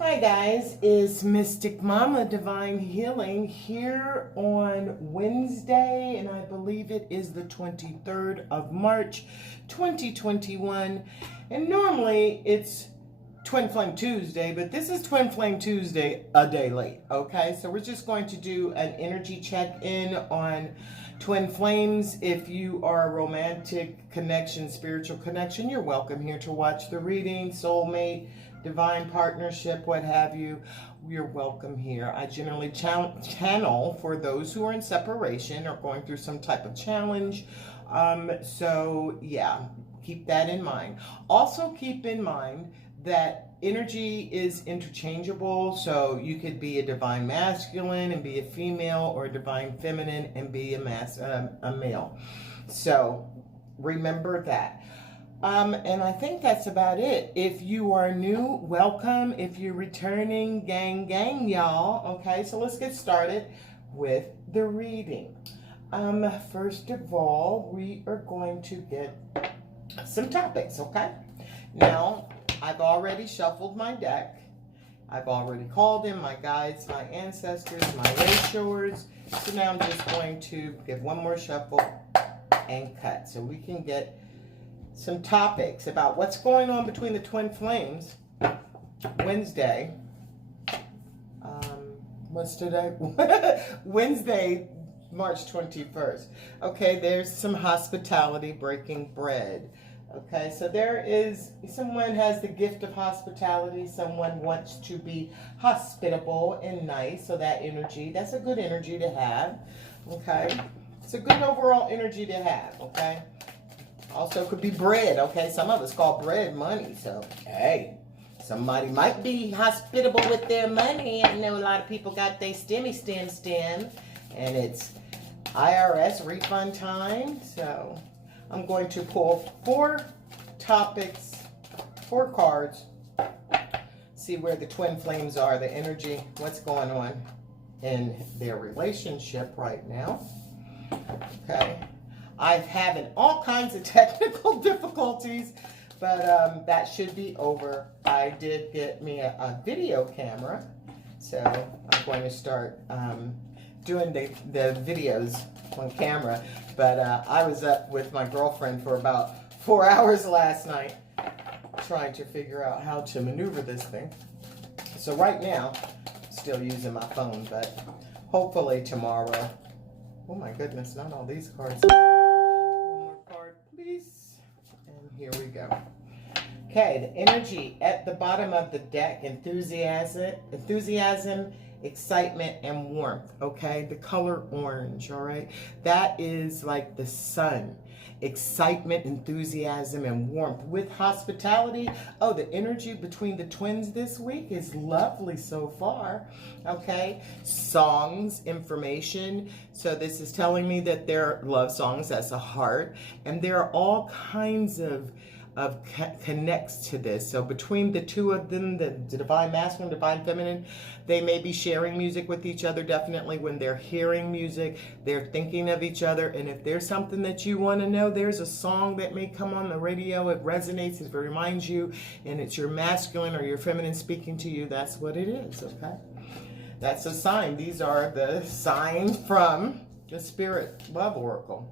Hi guys, it's Mystic Mama Divine Healing here on Wednesday, and I believe it is the 23rd of March 2021. And normally it's Twin Flame Tuesday, but this is Twin Flame Tuesday a day late, okay? So we're just going to do an energy check-in on Twin Flames. If you are a romantic connection, spiritual connection, you're welcome here to watch the reading. Soulmate, divine partnership, what have you, you're welcome here. I generally channel for those who are in separation or going through some type of challenge. So yeah, keep that in mind. Also keep in mind that energy is interchangeable, so you could be a divine masculine and be a female, or a divine feminine and be a male. So remember that. And I think that's about it. If you are new, welcome. If you're returning, gang, y'all. Okay, so let's get started with the reading. First of all, we are going to get some topics, okay? Now, I've already shuffled my deck. I've already called in my guides, my ancestors, my Rayshores. So now I'm just going to give one more shuffle and cut so we can get some topics about what's going on between the Twin Flames. Wednesday. What's today? Wednesday, March 21st. Okay, there's some hospitality, breaking bread. Okay, so someone has the gift of hospitality. Someone wants to be hospitable and nice. So that energy, that's a good energy to have. Okay, it's a good overall energy to have. Okay, also could be bread. Okay, some of us call bread money. So hey, somebody might be hospitable with their money. I know a lot of people got their stem, and it's IRS refund time. So I'm going to pull 4 topics, 4 cards, see where the Twin Flames are, the energy, what's going on in their relationship right now. Okay. I'm having all kinds of technical difficulties, but that should be over. I did get me a video camera, so I'm going to start doing the videos on camera. But I was up with my girlfriend for about 4 hours last night trying to figure out how to maneuver this thing. So right now, still using my phone, but hopefully tomorrow. Oh my goodness, not all these cards. One more card, please. And here we go. Okay, the energy at the bottom of the deck, enthusiasm, excitement, and warmth. Okay, the color orange. All right, that is like the sun. Excitement, enthusiasm, and warmth with hospitality. Oh, the energy between the twins this week is lovely so far. Okay, songs, information. So this is telling me that they're love songs. That's a heart, and there are all kinds of connects to this. So between the two of them, the divine masculine, divine feminine, they may be sharing music with each other. Definitely when they're hearing music, they're thinking of each other. And if there's something that you want to know, there's a song that may come on the radio. It resonates, it reminds you, and it's your masculine or your feminine speaking to you. That's what it is, okay? That's a sign. These are the signs from the Spirit Love Oracle.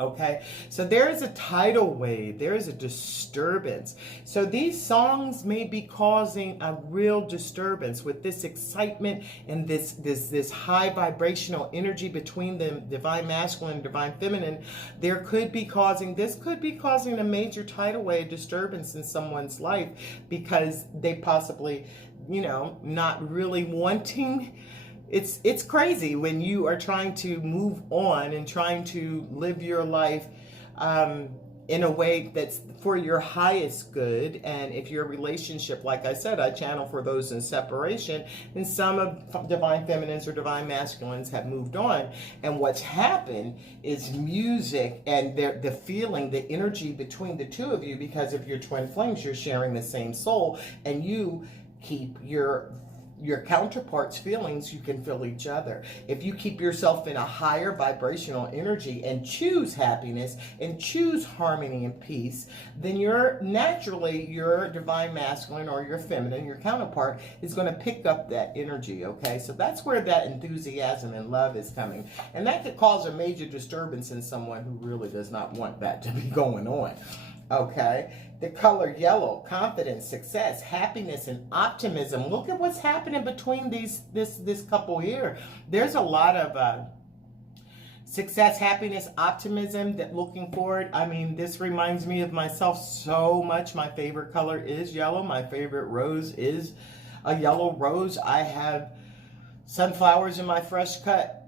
Okay, so there is a tidal wave, there is a disturbance. So these songs may be causing a real disturbance with this excitement and this high vibrational energy between the divine masculine and divine feminine. This could be causing a major tidal wave disturbance in someone's life because they possibly, not really wanting. It's crazy when you are trying to move on and trying to live your life in a way that's for your highest good. And if your relationship, like I said, I channel for those in separation, and some of divine feminines or divine masculines have moved on. And what's happened is music and the feeling, the energy between the two of you, because of your twin flames, you're sharing the same soul, and you keep your your counterpart's feelings, you can feel each other. If you keep yourself in a higher vibrational energy and choose happiness and choose harmony and peace, then you're naturally, your divine masculine or your feminine, your counterpart, is going to pick up that energy, okay? So that's where that enthusiasm and love is coming. And that could cause a major disturbance in someone who really does not want that to be going on. Okay, the color yellow, confidence, success, happiness, and optimism. Look at what's happening between this couple here. There's a lot of success, happiness, optimism, that looking forward. I mean, this reminds me of myself so much. My favorite color is yellow. My favorite rose is a yellow rose. I have sunflowers in my fresh cut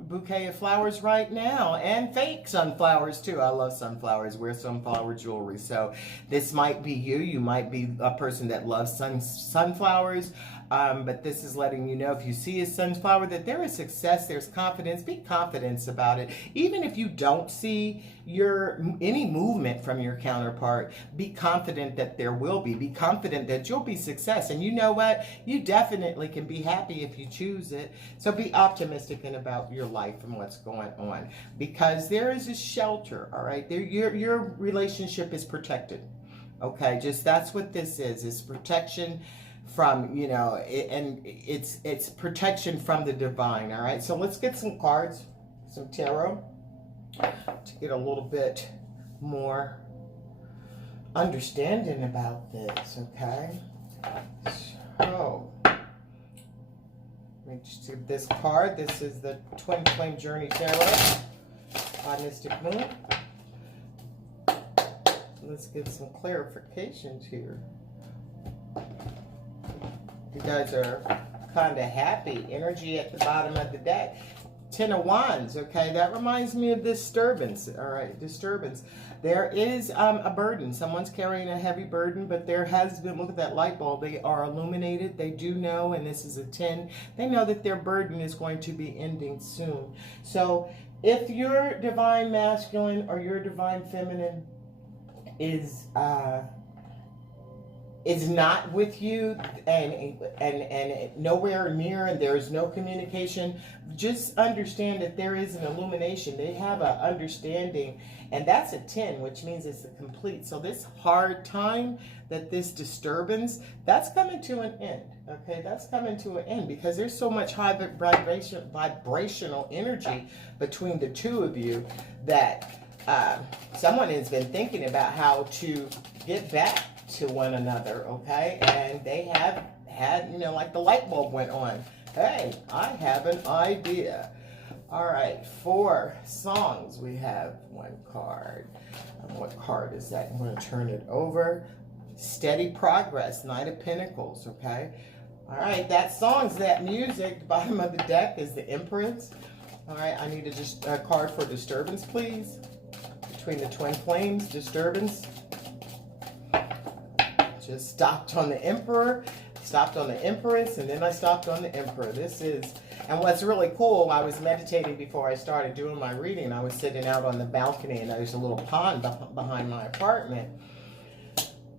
bouquet of flowers right now, and fake sunflowers too. I love sunflowers. Wear sunflower jewelry. So this might be you. You might be a person that loves sunflowers. But this is letting you know, if you see a sunflower, that there is success, there's confidence. Be confident about it. Even if you don't see any movement from your counterpart, be confident that there will be. Be confident that you'll be success. And you know what? You definitely can be happy if you choose it. So be optimistic about your life and what's going on, because there is a shelter, all right? Your relationship is protected. Okay, just that's what this is. It's protection from, you know, and it's protection from the divine. All right, so let's get some cards, some tarot, to get a little bit more understanding about this. Okay, so let me just do this card. This is the Twin Flame Journey Tarot by Mystic Moon. Let's get some clarifications here. You guys are kind of happy. Energy at the bottom of the deck. Ten of Wands, okay? That reminds me of disturbance, all right? Disturbance. There is a burden. Someone's carrying a heavy burden, but there has been, look at that light bulb. They are illuminated. They do know, and this is a 10. They know that their burden is going to be ending soon. So if your divine masculine or your divine feminine is not with you and nowhere near, and there is no communication, just understand that there is an illumination. They have an understanding, and that's a 10, which means it's a complete. So this hard time, that this disturbance, that's coming to an end. Okay, that's coming to an end, because there's so much high vibrational energy between the two of you that someone has been thinking about how to get back to one another, okay? And they have had, you know, like the light bulb went on. Hey, I have an idea. All right, 4 songs. We have 1 card. What card is that? I'm going to turn it over. Steady Progress, Knight of Pentacles, okay? All right, that song's that music. The bottom of the deck is the Empress. All right, I need a card for disturbance, please. Between the twin flames, disturbance. Just stopped on the Emperor, stopped on the Empress, and then I stopped on the Emperor. This is, and what's really cool, I was meditating before I started doing my reading. I was sitting out on the balcony, and there's a little pond behind my apartment.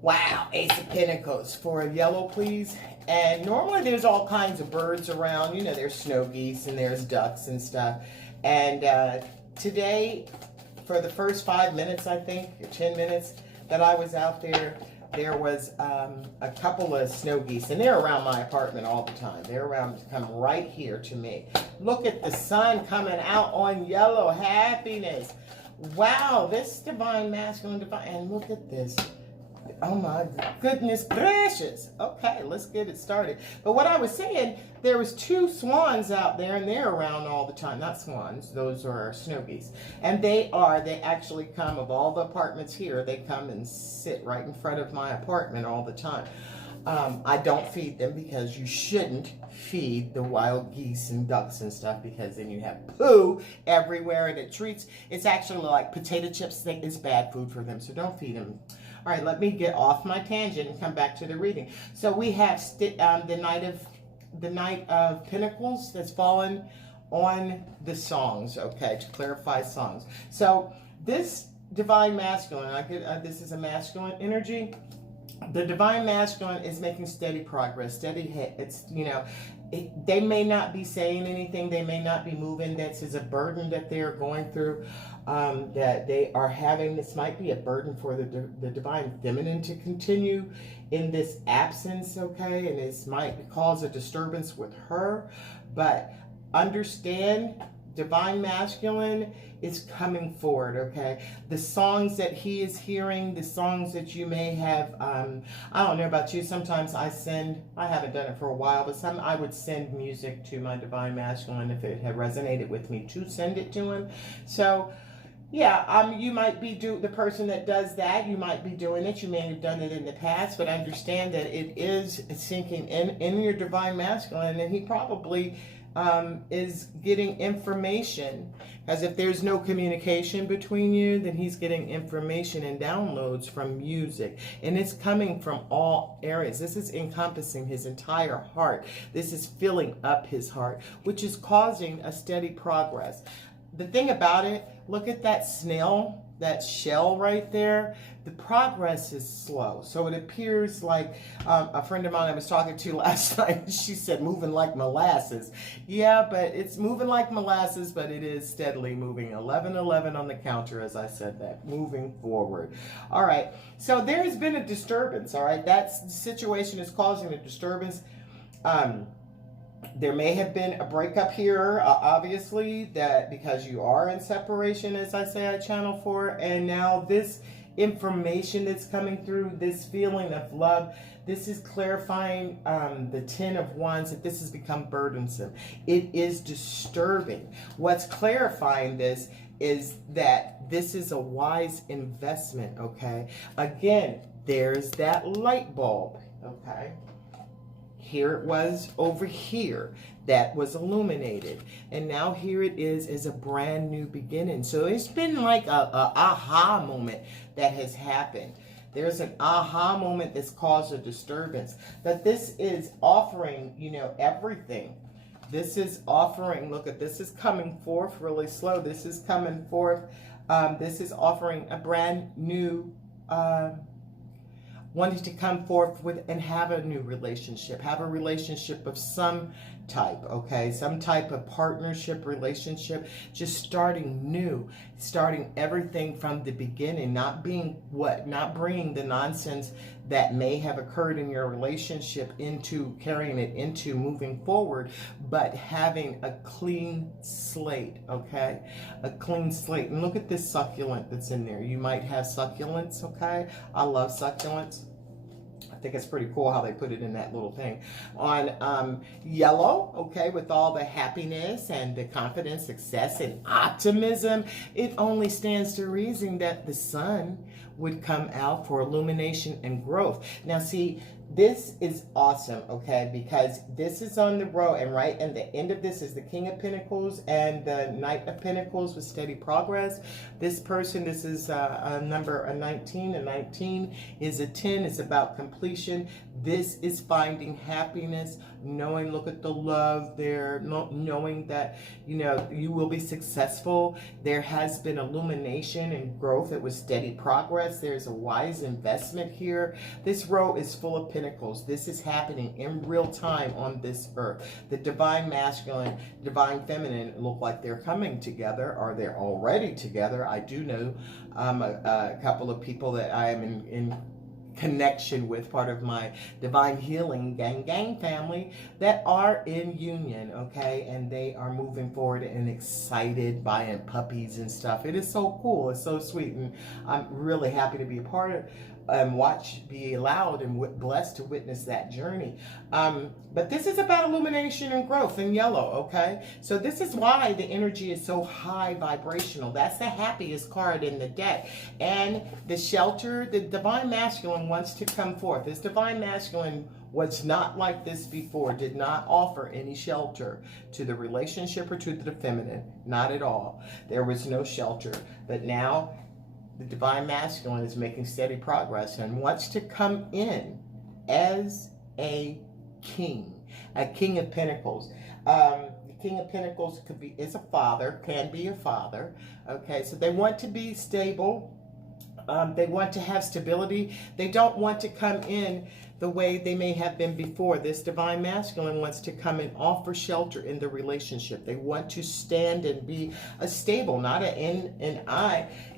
Wow, Ace of Pentacles. For a yellow, please. And normally there's all kinds of birds around. You know, there's snow geese and there's ducks and stuff. And today, for the first 5 minutes, I think, or 10 minutes that I was out there, there was a couple of snow geese, and they're around my apartment all the time. They're around, come right here to me. Look at the sun coming out on yellow. Happiness. Wow, this divine masculine, divine, and look at this. Oh my goodness gracious. Okay, let's get it started. But what I was saying, there was 2 swans out there, and they're around all the time. Not swans, those are snow geese. And they actually come, of all the apartments here, they come and sit right in front of my apartment all the time. I don't feed them, because you shouldn't feed the wild geese and ducks and stuff, because then you have poo everywhere, and it's actually like potato chips. It's bad food for them, so don't feed them. All right, let me get off my tangent and come back to the reading. So we have the Knight of Pentacles that's fallen on the songs, okay, to clarify songs. So this divine masculine, this is a masculine energy. The divine masculine is making steady progress, steady hit. It's, they may not be saying anything, they may not be moving. This is a burden that they're going through, that they are having. This might be a burden for the divine feminine to continue in this absence, okay? And this might cause a disturbance with her, but understand, divine masculine is coming forward, okay? The songs that he is hearing, the songs that you may have, I don't know about you, sometimes I haven't done it for a while, but I would send music to my divine masculine if it had resonated with me to send it to him. So, yeah, you might be the person that does that. You might be doing it. You may have done it in the past, but understand that it is sinking in your divine masculine, and he probably is getting information, as if there's no communication between you, then he's getting information and downloads from music, and it's coming from all areas. This is encompassing his entire heart. This is filling up his heart, which is causing a steady progress. The thing about it, look at that snail, that shell right there. The progress is slow. So it appears like a friend of mine I was talking to last night, she said moving like molasses. Yeah, but it's moving like molasses, but it is steadily moving. 11:11 on the counter, as I said that, moving forward. All right, so there has been a disturbance, all right? That situation is causing a disturbance. There may have been a breakup here, obviously, that because you are in separation, as I say, I channel for, and now this information that's coming through, this feeling of love, this is clarifying the 10 of Wands, that this has become burdensome. It is disturbing. What's clarifying this is that this is a wise investment, okay? Again, there's that light bulb, okay? Here it was over here that was illuminated, and now here it is a brand new beginning. So it's been like a aha moment that has happened. There's an aha moment that's caused a disturbance, that this is offering, everything. This is offering, look at this, is coming forth really slow. This is coming forth. This is offering a brand new wanting to come forth with and have a new relationship, have a relationship of some type, okay? Some type of partnership, relationship, just starting new, starting everything from the beginning, not bringing the nonsense that may have occurred in your relationship into carrying it into moving forward, but having a clean slate, okay? A clean slate. And look at this succulent that's in there. You might have succulents, okay? I love succulents. I think it's pretty cool how they put it in that little thing. On yellow, okay, with all the happiness and the confidence, success, and optimism, it only stands to reason that the sun would come out for illumination and growth. Now, see, this is awesome, okay, because this is on the road, and right in the end of this is the King of Pentacles and the Knight of Pentacles with steady progress. This person, this is a 19. A 19 is a 10. It's about completion. This is finding happiness, knowing, look at the love there, knowing that, you will be successful. There has been illumination and growth. It was steady progress. There's a wise investment here. This row is full of pentacles. This is happening in real time on this earth. The divine masculine, divine feminine look like they're coming together, or they're already together. I do know a couple of people that I am in connection with, part of my divine healing gang family, that are in union, okay, and they are moving forward and excited, buying puppies and stuff. It is so cool. It's so sweet, and I'm really happy to be a part of and be allowed and blessed to witness that journey. But this is about illumination and growth in yellow, okay? So this is why the energy is so high vibrational. That's the happiest card in the deck. And the shelter, the divine masculine wants to come forth. This divine masculine was not like this before, did not offer any shelter to the relationship or to the feminine, not at all. There was no shelter, but now the divine masculine is making steady progress and wants to come in as a king of pentacles. The King of Pentacles is a father, can be a father. Okay, so they want to be stable. They want to have stability. They don't want to come in the way they may have been before. This divine masculine wants to come and offer shelter in the relationship. They want to stand and be a stable, not an in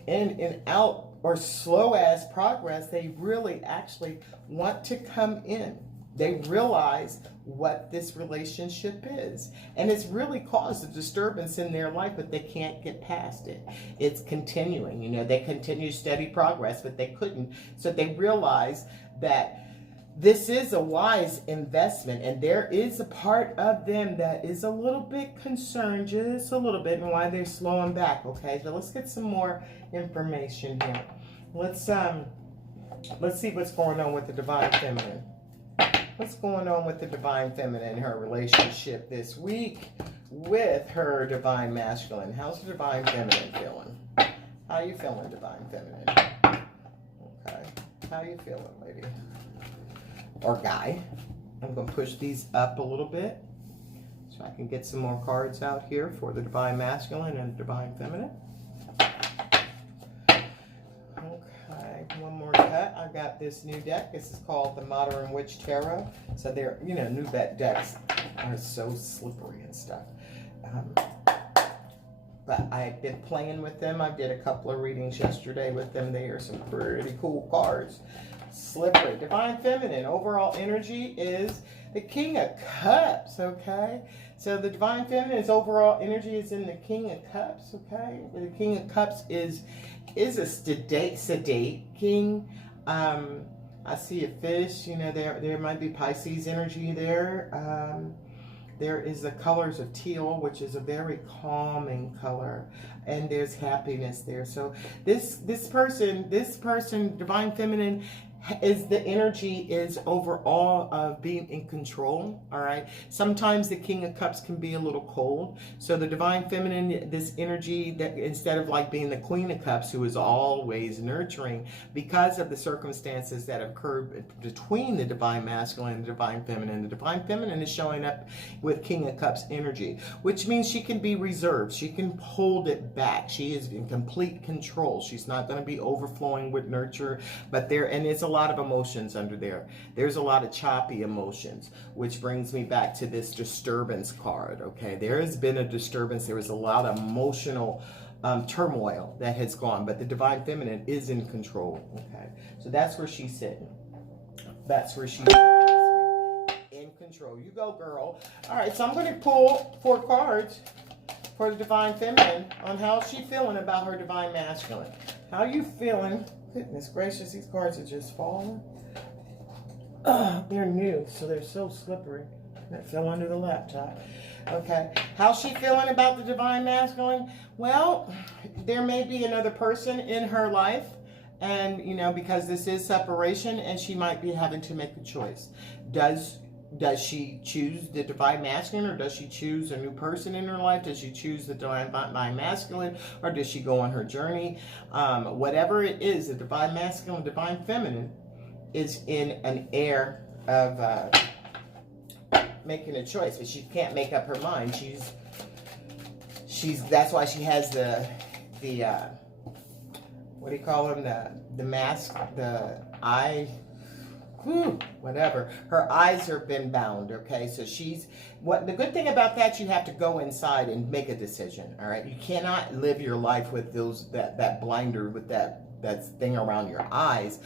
and out or slow as progress. They really actually want to come in. They realize what this relationship is. And it's really caused a disturbance in their life, but they can't get past it. It's continuing. You know, they continue steady progress, but they couldn't. So they realize that this is a wise investment, and there is a part of them that is a little bit concerned, just a little bit, and why they're slowing back. Okay, so let's get some more information here. Let's see what's going on with the divine feminine. What's going on with the divine feminine in her relationship this week with her divine masculine? How's the divine feminine feeling? How you feeling, divine feminine? Okay, how you feeling, lady? Or guy. I'm going to push these up a little bit so I can get some more cards out here for the divine masculine and the divine feminine. Okay, one more cut. I've got this new deck. This is called the Modern Witch Tarot. So they're, you know, new decks are so slippery and stuff. But I've been playing with them. I did a couple of readings yesterday with them. They are some pretty cool cards. Slippery. Divine feminine overall energy is the King of Cups. Okay, so the divine feminine's overall energy is in the King of Cups. Okay, the King of Cups is a sedate king. I see a fish. You know, there might be Pisces energy there. There is the colors of teal, which is a very calming color, and there's happiness there. So this person, divine feminine, is the energy is overall of being in control. All right, sometimes the King of Cups can be a little cold, so the divine feminine, this energy, that instead of like being the Queen of Cups, who is always nurturing, because of the circumstances that occurred between the divine masculine and the divine feminine is showing up with King of Cups energy, which means she can be reserved, she can hold it back, she is in complete control. She's not going to be overflowing with nurture, but it's a lot of emotions under there. There's a lot of choppy emotions, which brings me back to this disturbance card. Okay, there has been a disturbance. There was a lot of emotional turmoil that has gone, but the divine feminine is in control. Okay, so that's where she's sitting. That's where she's in control. You go, girl. All right, so I'm going to pull 4 cards for the divine feminine on how she's feeling about her divine masculine. How you feeling? Goodness gracious, these cards are just falling. They're new, so they're so slippery. That fell under the laptop. Okay, how's she feeling about the divine masculine? Well, there may be another person in her life, and you know, because this is separation, and she might be having to make a choice. Does she choose the divine masculine, or does she choose a new person in her life? Does she choose the divine masculine, or does she go on her journey? Whatever it is, the divine masculine, divine feminine is in an air of making a choice, but she can't make up her mind. That's why she has the what do you call them? The mask, the eye. Whatever. Her eyes have been bound. Okay, so the good thing about that, you have to go inside and make a decision. All right, you cannot live your life with that blinder, with that thing around your eyes,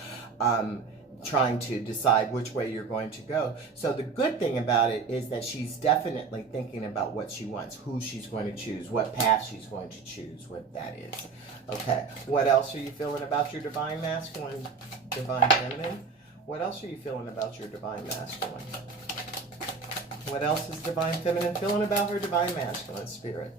trying to decide which way you're going to go. So the good thing about it is that she's definitely thinking about what she wants, who she's going to choose, what path she's going to choose, what that is. Okay, what else are you feeling about your divine masculine, divine feminine? What else are you feeling about your divine masculine? What else is divine feminine feeling about her divine masculine spirit?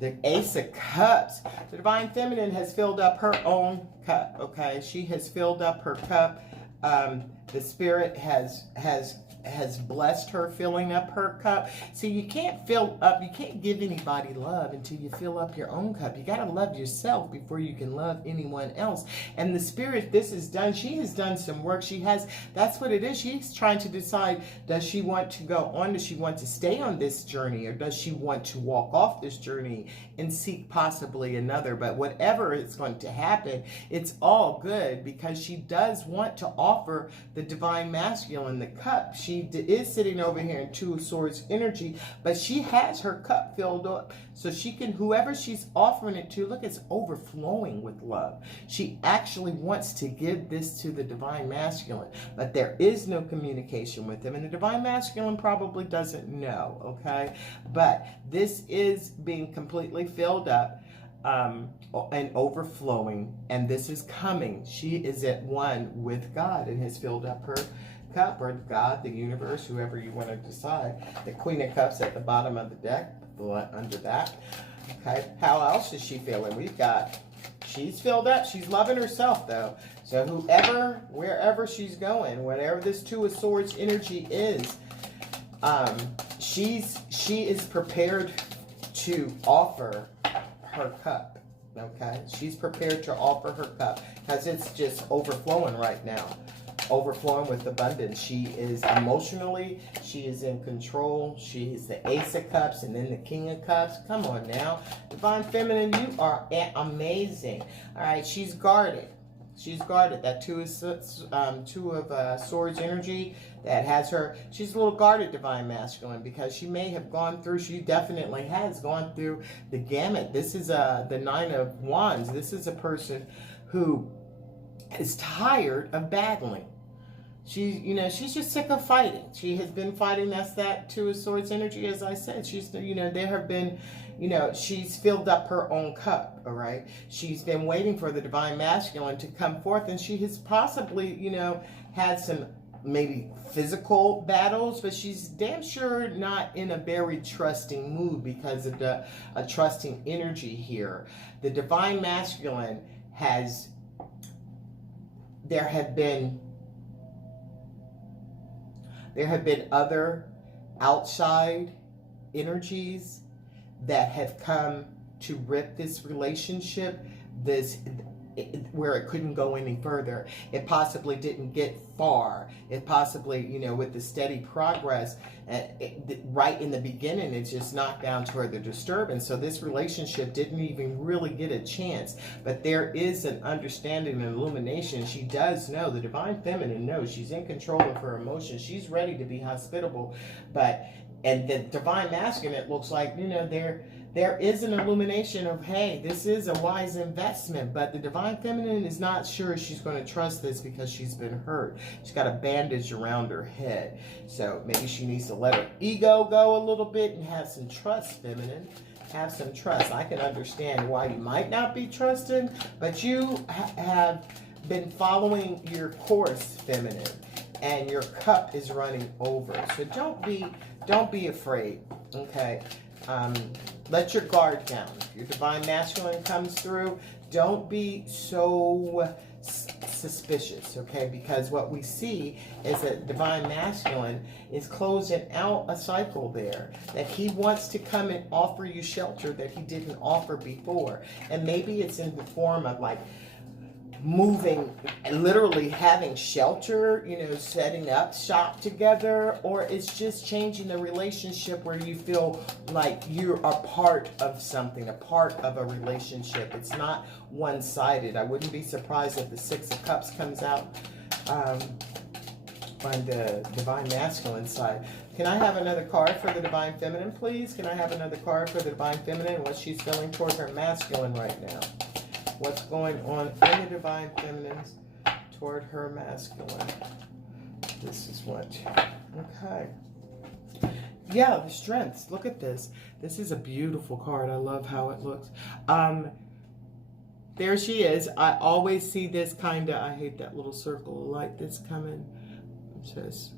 The Ace of Cups. The divine feminine has filled up her own cup, okay? She has filled up her cup. The Spirit has blessed her, filling up her cup. See, you can't give anybody love until you fill up your own cup. You got to love yourself before you can love anyone else. And the Spirit, she has done some work. That's what it is. She's trying to decide, does she want to go on? Does she want to stay on this journey? Or does she want to walk off this journey and seek possibly another? But whatever is going to happen, it's all good, because she does want to offer the divine masculine the cup. She is sitting over here in Two of Swords energy, but she has her cup filled up, so she can, whoever she's offering it to, look, it's overflowing with love. She actually wants to give this to the divine masculine, but there is no communication with him, and the divine masculine probably doesn't know, okay? But this is being completely filled up and overflowing, and this is coming. She is at one with God and has filled up her cup, or God, the universe, whoever you want to decide. The Queen of Cups at the bottom of the deck, under that. Okay, how else is she feeling? She's filled up. She's loving herself, though. So wherever she's going, whatever this Two of Swords energy is, she is prepared to offer her cup. Okay, she's prepared to offer her cup, because it's just overflowing right now. Overflowing with abundance. She is emotionally, she is in control. She is the Ace of Cups and then the King of Cups. Come on now. Divine Feminine, you are amazing. All right, she's guarded. She's guarded. That Two of Swords energy that has her, she's a little guarded, Divine Masculine, because she may have gone through, she definitely has gone through the gamut. This is the Nine of Wands. This is a person who is tired of battling. She's just sick of fighting. She has been fighting. That's that Two of Swords energy, as I said. There have been, she's filled up her own cup, all right? She's been waiting for the divine masculine to come forth, and she has possibly, had some maybe physical battles, but she's damn sure not in a very trusting mood because of a trusting energy here. The divine masculine there have been other outside energies that have come to rip this relationship, where it couldn't go any further. It possibly didn't get far. It possibly, with the steady progress, right in the beginning, it's just knocked down to the disturbance. So this relationship didn't even really get a chance. But there is an understanding and illumination. She does know, the divine feminine knows, she's in control of her emotions. She's ready to be hospitable. And the divine masculine, it looks like, there is an illumination of, hey, this is a wise investment, but the divine feminine is not sure she's going to trust this because she's been hurt. She's got a bandage around her head. So maybe she needs to let her ego go a little bit and have some trust, feminine. Have some trust. I can understand why you might not be trusting, but you have been following your course, feminine, and your cup is running over. So don't be afraid, okay? Let your guard down. If your divine masculine comes through, don't be so suspicious, okay? Because what we see is that divine masculine is closing out a cycle there, that he wants to come and offer you shelter that he didn't offer before. And maybe it's in the form of like moving and literally having shelter, setting up shop together, or it's just changing the relationship where you feel like you're a part of something, a part of a relationship. It's not one-sided. I wouldn't be surprised if the Six of Cups comes out on the divine masculine side. Can I have another card for the divine feminine, please? Can I have another card for the divine feminine, what she's feeling toward her masculine right now? What's going on in the divine feminines toward her masculine? This is what. Okay. Yeah, the strengths. Look at this. This is a beautiful card. I love how it looks. There she is. I always see this kind of, I hate that little circle of light that's coming. It says,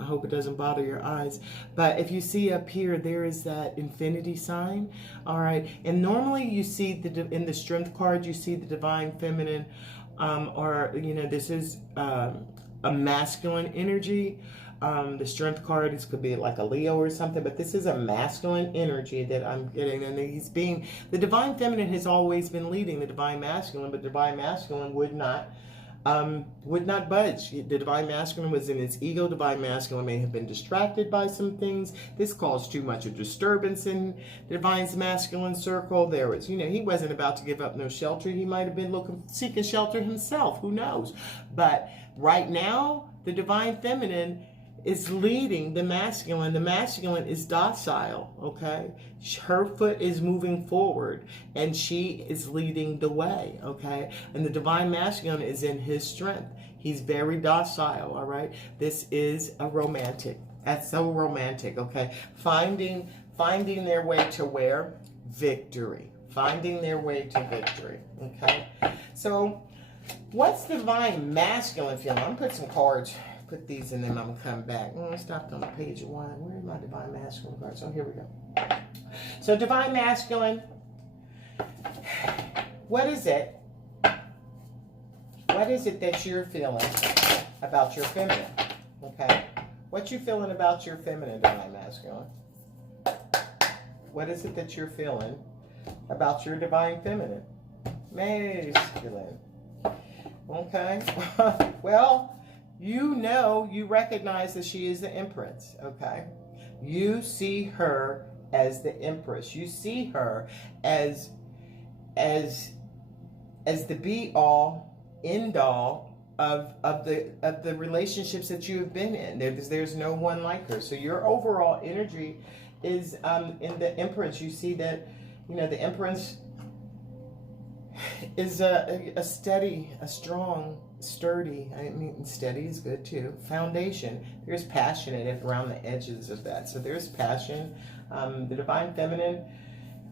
I hope it doesn't bother your eyes. But if you see up here, there is that infinity sign. All right. And normally you see in the strength card, you see the divine feminine, this is a masculine energy. The strength card is could be like a Leo or something, but this is a masculine energy that I'm getting, and he's being, the divine feminine has always been leading the divine masculine, but the divine masculine would not budge. The divine masculine was in its ego. Divine masculine may have been distracted by some things. This caused too much of disturbance in the divine masculine circle. There was, he wasn't about to give up no shelter. He might have been seeking shelter himself. Who knows? But right now, the divine feminine is leading the masculine. The masculine is docile, okay? Her foot is moving forward, and she is leading the way, okay? And the divine masculine is in his strength. He's very docile, all right? This is a romantic. That's so romantic, okay? Finding their way to where? Victory. Finding their way to victory, okay? So, what's divine masculine feeling? I'm going to put some cards. Put these in, then I'm going to come back. I stopped on page 1. Where's my divine masculine card? So here we go. So divine masculine, what is it? What is it that you're feeling about your feminine? Okay? What you feeling about your feminine, divine masculine? What is it that you're feeling about your divine feminine? Masculine. Okay? Well, you recognize that she is the Empress, okay? You see her as the Empress. You see her as the be-all, end-all of the relationships that you have been in. There's no one like her. So your overall energy is in the Empress. You see that, the Empress is a steady, a strong, sturdy, steady is good too, foundation. There's passion in it around the edges of that. So there's passion. The divine feminine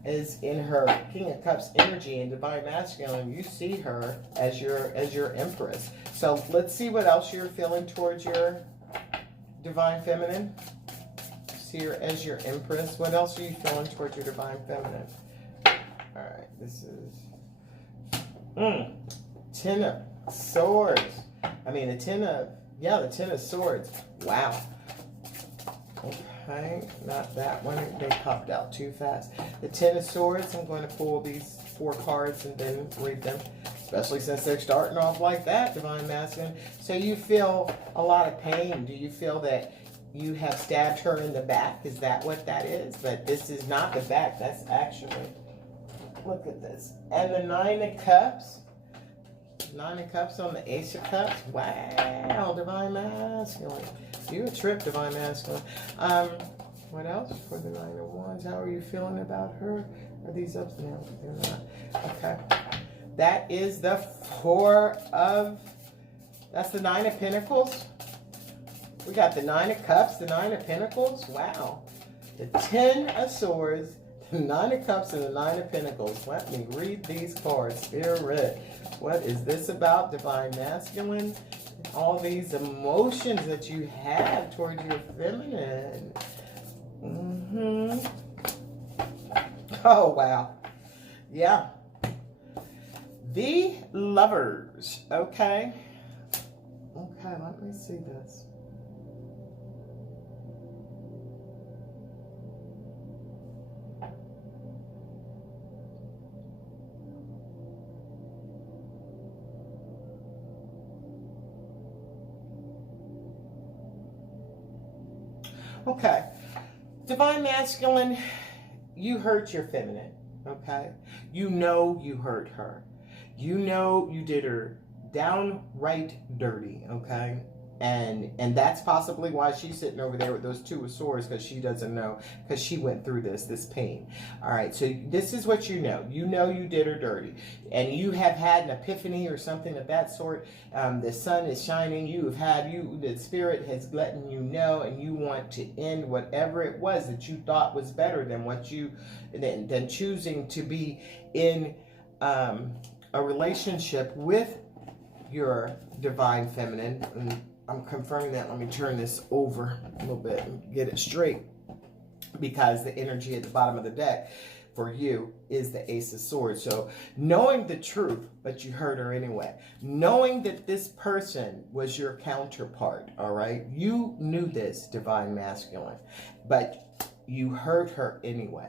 is in her King of Cups energy, and divine masculine, you see her as your Empress. So let's see what else you're feeling towards your divine feminine. See her as your Empress. What else are you feeling towards your divine feminine? All right, this is Ten of Swords. The Ten of Swords. Wow. Okay, not that one. They popped out too fast. The Ten of Swords. I'm going to pull these 4 cards and then read them, especially since they're starting off like that, divine masculine. So you feel a lot of pain. Do you feel that you have stabbed her in the back? Is that what that is? But this is not the back. That's actually, look at this. And the Nine of Cups. Nine of Cups on the Ace of Cups. Wow, divine masculine. You're a trip, divine masculine. What else for the Nine of Wands? How are you feeling about her? Are these ups and downs? They're not. Okay. That is the that's the Nine of Pentacles. We got the Nine of Cups, the Nine of Pentacles. Wow. The Ten of Swords, the Nine of Cups, and the Nine of Pentacles. Let me read these cards. Spirit, what is this about, divine masculine? All these emotions that you have towards your feminine. Oh, wow. Yeah. The Lovers. Okay. Okay, let me see this. Okay, divine masculine, you hurt your feminine, okay? You know you hurt her. You know you did her downright dirty, okay? And that's possibly why she's sitting over there with those 2 of Swords, because she doesn't know, because she went through this pain. All right, so this is what you know. You know you did her dirty, and you have had an epiphany or something of that sort. The sun is shining. The spirit has letting you know, and you want to end whatever it was that you thought was better than choosing to be in a relationship with your divine feminine. And I'm confirming that. Let me turn this over a little bit and get it straight, because the energy at the bottom of the deck, for you is the Ace of Swords. So knowing the truth, but you hurt her anyway. Knowing that this person was your counterpart, all right? You knew this, Divine Masculine, but you hurt her anyway.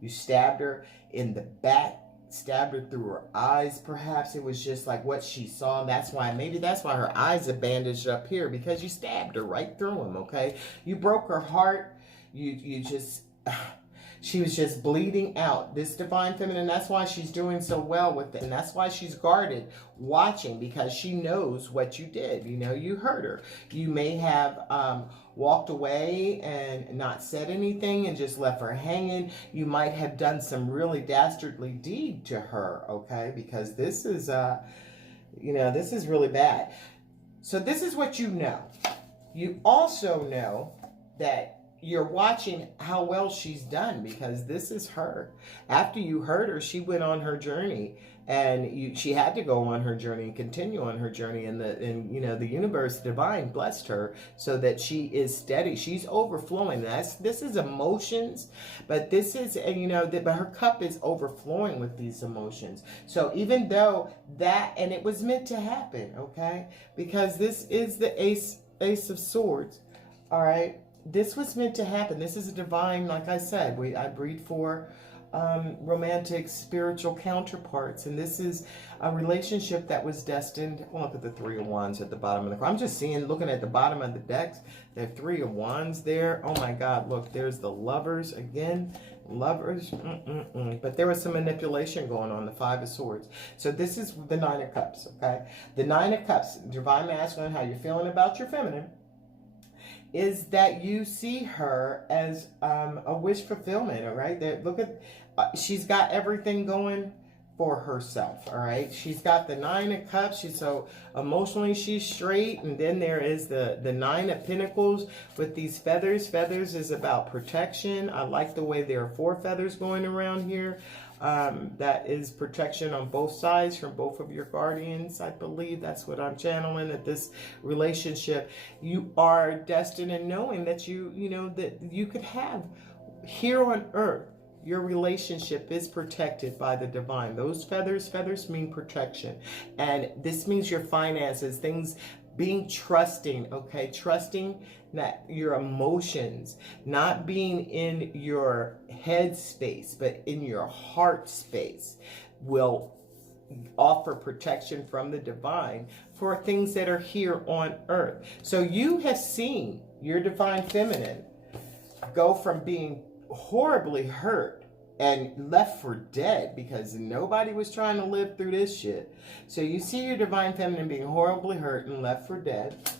You stabbed her in the back, stabbed her through her eyes. Perhaps it was just like what she saw. Maybe that's why her eyes are bandaged up here, because you stabbed her right through them, okay? You broke her heart. You just... She was just bleeding out. This Divine Feminine, that's why she's doing so well with it. And that's why she's guarded, watching, because she knows what you did. You know, you hurt her. You may have walked away and not said anything and just left her hanging. You might have done some really dastardly deed to her, okay? Because this is, this is really bad. So this is what you know. You also know that you're watching how well she's done, because this is her. After you hurt her, she went on her journey, and she had to go on her journey and continue on her journey. And the universe, divine, blessed her so that she is steady. She's overflowing. This is emotions, but this is but her cup is overflowing with these emotions. So even though that, and it was meant to happen, okay, because this is the Ace of Swords, all right. This was meant to happen. This is a divine, like I said, I breed for romantic, spiritual counterparts. And this is a relationship that was destined. Well, look at the Three of Wands at the bottom of the card. I'm just looking at the bottom of the decks. There are Three of Wands there. Oh my God, look, there's the Lovers again. Lovers. But there was some manipulation going on, the Five of Swords. So this is the Nine of Cups, okay? The Nine of Cups, Divine Masculine, how you're feeling about your feminine, is that you see her as a wish fulfillment, all right? Look at, she's got everything going for herself, all right? She's got the Nine of Cups. She's so emotionally, she's straight. And then there is the Nine of Pentacles with these feathers. Feathers is about protection. I like the way there are 4 feathers going around here. That is protection on both sides from both of your guardians. I believe that's what I'm channeling at this relationship. You are destined in knowing that that you could have here on earth. Your relationship is protected by the divine. Those feathers mean protection. And this means your finances, things being trusting, okay? Trusting that your emotions, not being in your head space, but in your heart space, will offer protection from the divine for things that are here on earth. So you have seen your Divine Feminine go from being horribly hurt and left for dead because nobody was trying to live through this shit. So you see your Divine Feminine being horribly hurt and left for dead,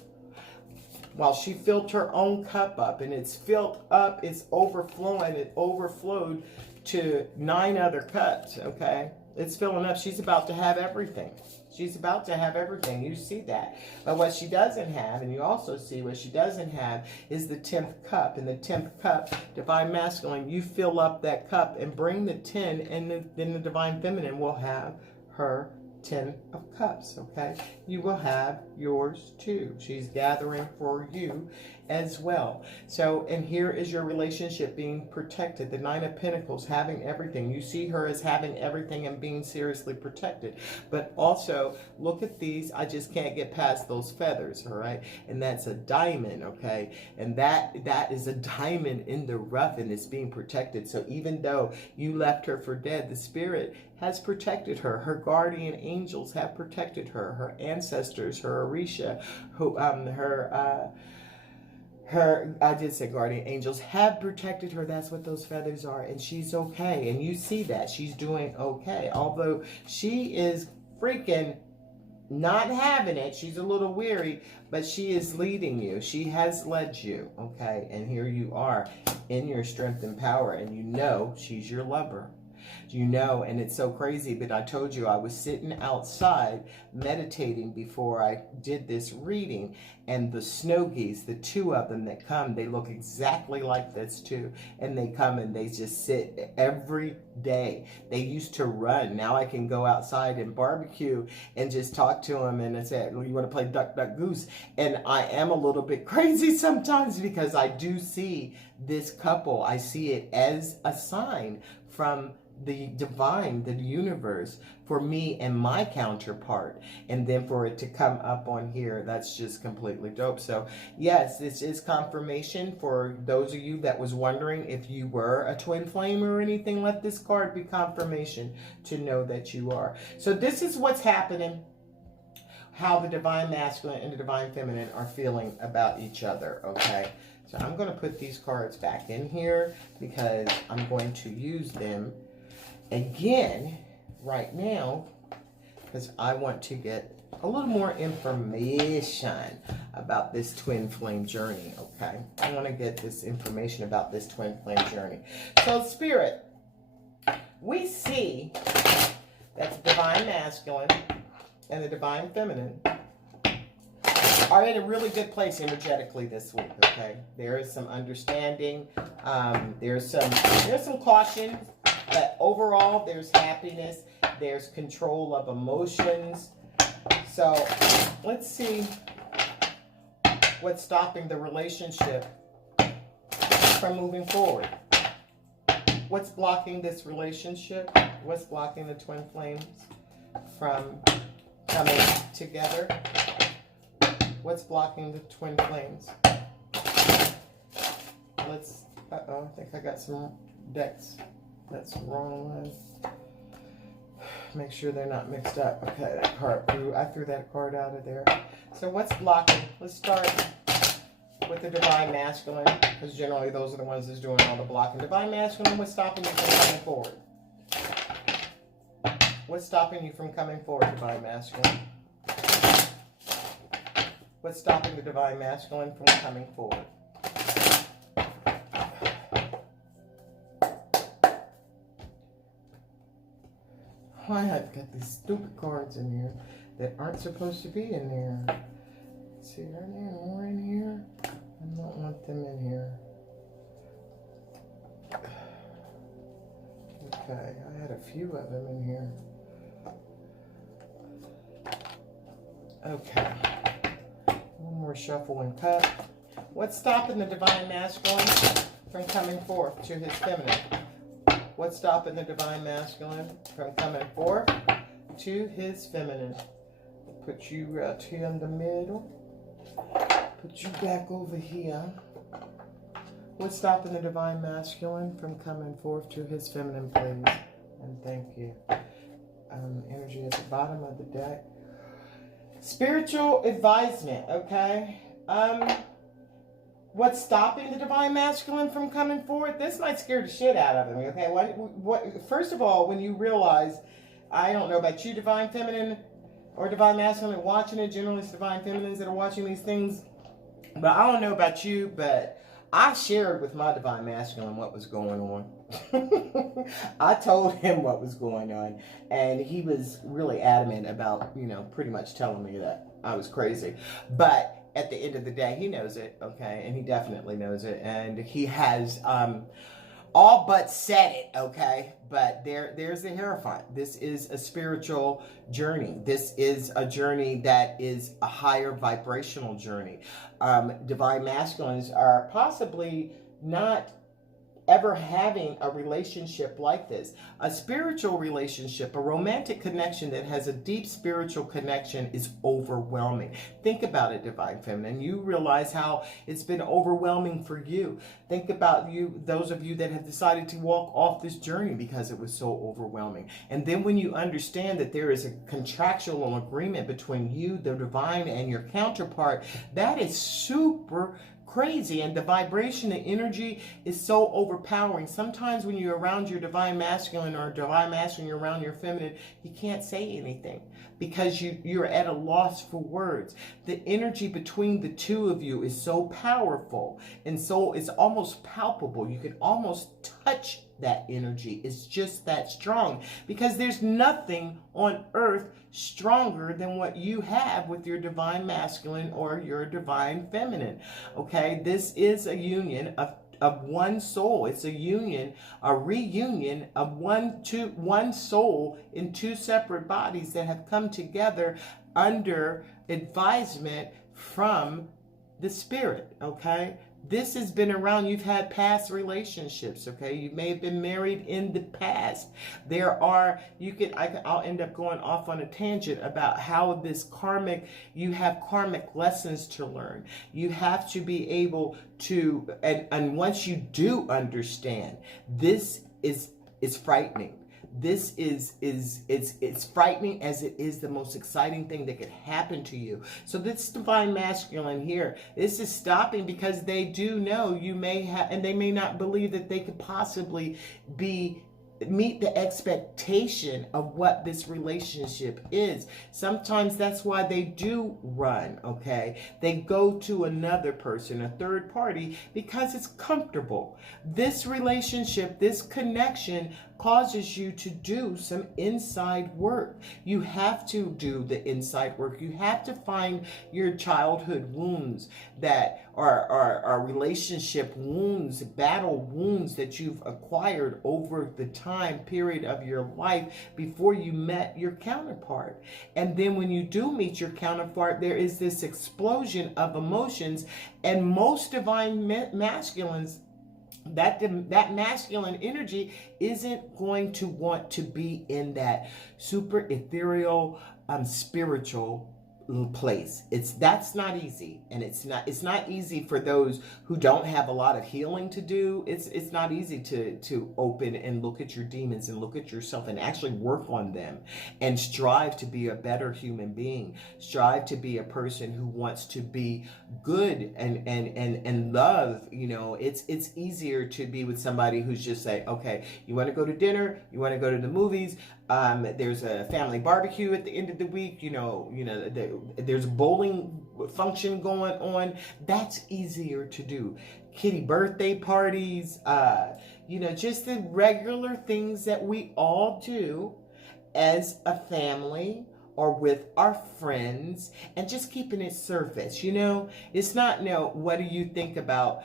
while she filled her own cup up, and it's filled up, it's overflowing, it overflowed to 9 other cups, okay? It's filling up. She's about to have everything. She's about to have everything. You see that. But what she doesn't have, and you also see what she doesn't have, is the 10th cup. And the 10th cup, Divine Masculine, you fill up that cup and bring the 10, and then the Divine Feminine will have her 10 of Cups, okay? You will have yours too. She's gathering for you as well. So, and here is your relationship being protected. The 9 of Pentacles, having everything. You see her as having everything and being seriously protected. But also, look at these. I just can't get past those feathers, all right? And that's a diamond, okay? And that is a diamond in the rough, and it's being protected. So even though you left her for dead, the spirit has protected her. Her guardian angels have protected her. Her ancestors, her Orisha, I did say guardian angels have protected her. That's what those feathers are. And she's okay. And you see that. She's doing okay. Although she is freaking not having it. She's a little weary, but she is leading you. She has led you, okay? And here you are in your strength and power, and you know she's your lover. You know, and it's so crazy, but I told you I was sitting outside meditating before I did this reading, and the snow geese, the 2 of them that come, they look exactly like this too, and they come and they just sit every day. They used to run. Now I can go outside and barbecue and just talk to them, and I say, you want to play duck, duck, goose? And I am a little bit crazy sometimes because I do see this couple. I see it as a sign from the divine, the universe, for me and my counterpart, and then for it to come up on here, that's just completely dope. So yes, this is confirmation for those of you that was wondering if you were a twin flame or anything. Let this card be confirmation to know that you are. So this is what's happening, how the divine masculine and the divine feminine are feeling about each other. Okay, so I'm going to put these cards back in here because I'm going to use them again right now because I want to get a little more information about this twin flame journey. Okay, I want to get this information about this twin flame journey. So Spirit, we see that the divine masculine and the divine feminine are in a really good place energetically this week. Okay, there is some understanding, there's some caution, but overall there's happiness, there's control of emotions. So let's see what's stopping the relationship from moving forward. What's blocking this relationship? What's blocking the twin flames from coming together? What's blocking the twin flames? Let's, I think I got some decks. That's the wrong one. Make sure they're not mixed up. Okay, that card I threw that card out of there. So what's blocking? Let's start with the divine masculine, because generally those are the ones that's doing all the blocking. Divine masculine, what's stopping you from coming forward? What's stopping you from coming forward, divine masculine? What's stopping the divine masculine from coming forward? Why I've got these stupid cards in here that aren't supposed to be in there. Let's see, are there more in here? I don't want them in here. Okay, I had a few of them in here. Okay. One more shuffle and cut. What's stopping the divine masculine from coming forth to his feminine? What's stopping the divine masculine from coming forth to his feminine? Put you right here in the middle. Put you back over here. What's stopping the divine masculine from coming forth to his feminine, please? And thank you. Energy at the bottom of the deck. Spiritual advisement, okay? What's stopping the divine masculine from coming forward? This might scare the shit out of him, okay? First of all, when you realize, I don't know about you, divine feminine or divine masculine watching it, generally it's divine feminines that are watching these things, but I don't know about you, but I shared with my divine masculine what was going on. I told him what was going on, and he was really adamant about, pretty much telling me that I was crazy. But at the end of the day, he knows it, okay? And he definitely knows it. And he has all but said it, okay? But there's the Hierophant. This is a spiritual journey. This is a journey that is a higher vibrational journey. Divine masculines are possibly not ever having a relationship like this. A spiritual relationship, a romantic connection that has a deep spiritual connection is overwhelming. Think about it, divine feminine. You realize how it's been overwhelming for you. Think about you, those of you that have decided to walk off this journey because it was so overwhelming. And then when you understand that there is a contractual agreement between you, the divine, and your counterpart, that is super crazy, and the vibration, the energy is so overpowering. Sometimes when you're around your divine masculine or divine masculine, you're around your feminine, you can't say anything because you're at a loss for words. The energy between the two of you is so powerful, and so it's almost palpable. You can almost touch that energy. It's just that strong, because there's nothing on earth stronger than what you have with your divine masculine or your divine feminine. Okay, this is a union of one soul. It's a union, a reunion of one soul in two separate bodies that have come together under advisement from the spirit. Okay, This has been around. You've had past relationships, okay? You may have been married in the past. There are, I'll end up going off on a tangent about how this you have karmic lessons to learn. You have to be able to, and once you do understand, this is frightening. This it's frightening as it is the most exciting thing that could happen to you. So this divine masculine here, this is stopping because they do know you may have, and they may not believe that they could possibly meet the expectation of what this relationship is. Sometimes that's why they do run, okay? They go to another person, a third party, because it's comfortable. This relationship, this connection causes you to do some inside work. You have to do the inside work. You have to find your childhood wounds that are relationship wounds, battle wounds that you've acquired over the time period of your life before you met your counterpart. And then when you do meet your counterpart, there is this explosion of emotions, and most divine masculines, that masculine energy isn't going to want to be in that super ethereal, spiritual place. That's not easy, and it's not easy for those who don't have a lot of healing to do. It's not easy to open and look at your demons and look at yourself and actually work on them and strive to be a better human being. Strive to be a person who wants to be good and love. You know, it's easier to be with somebody who's just say, okay, you want to go to dinner, you want to go to the movies, there's a family barbecue at the end of the week, there's a bowling function going on. That's easier to do. Kitty birthday parties, just the regular things that we all do as a family or with our friends, and just keeping it surface. It's not, what do you think about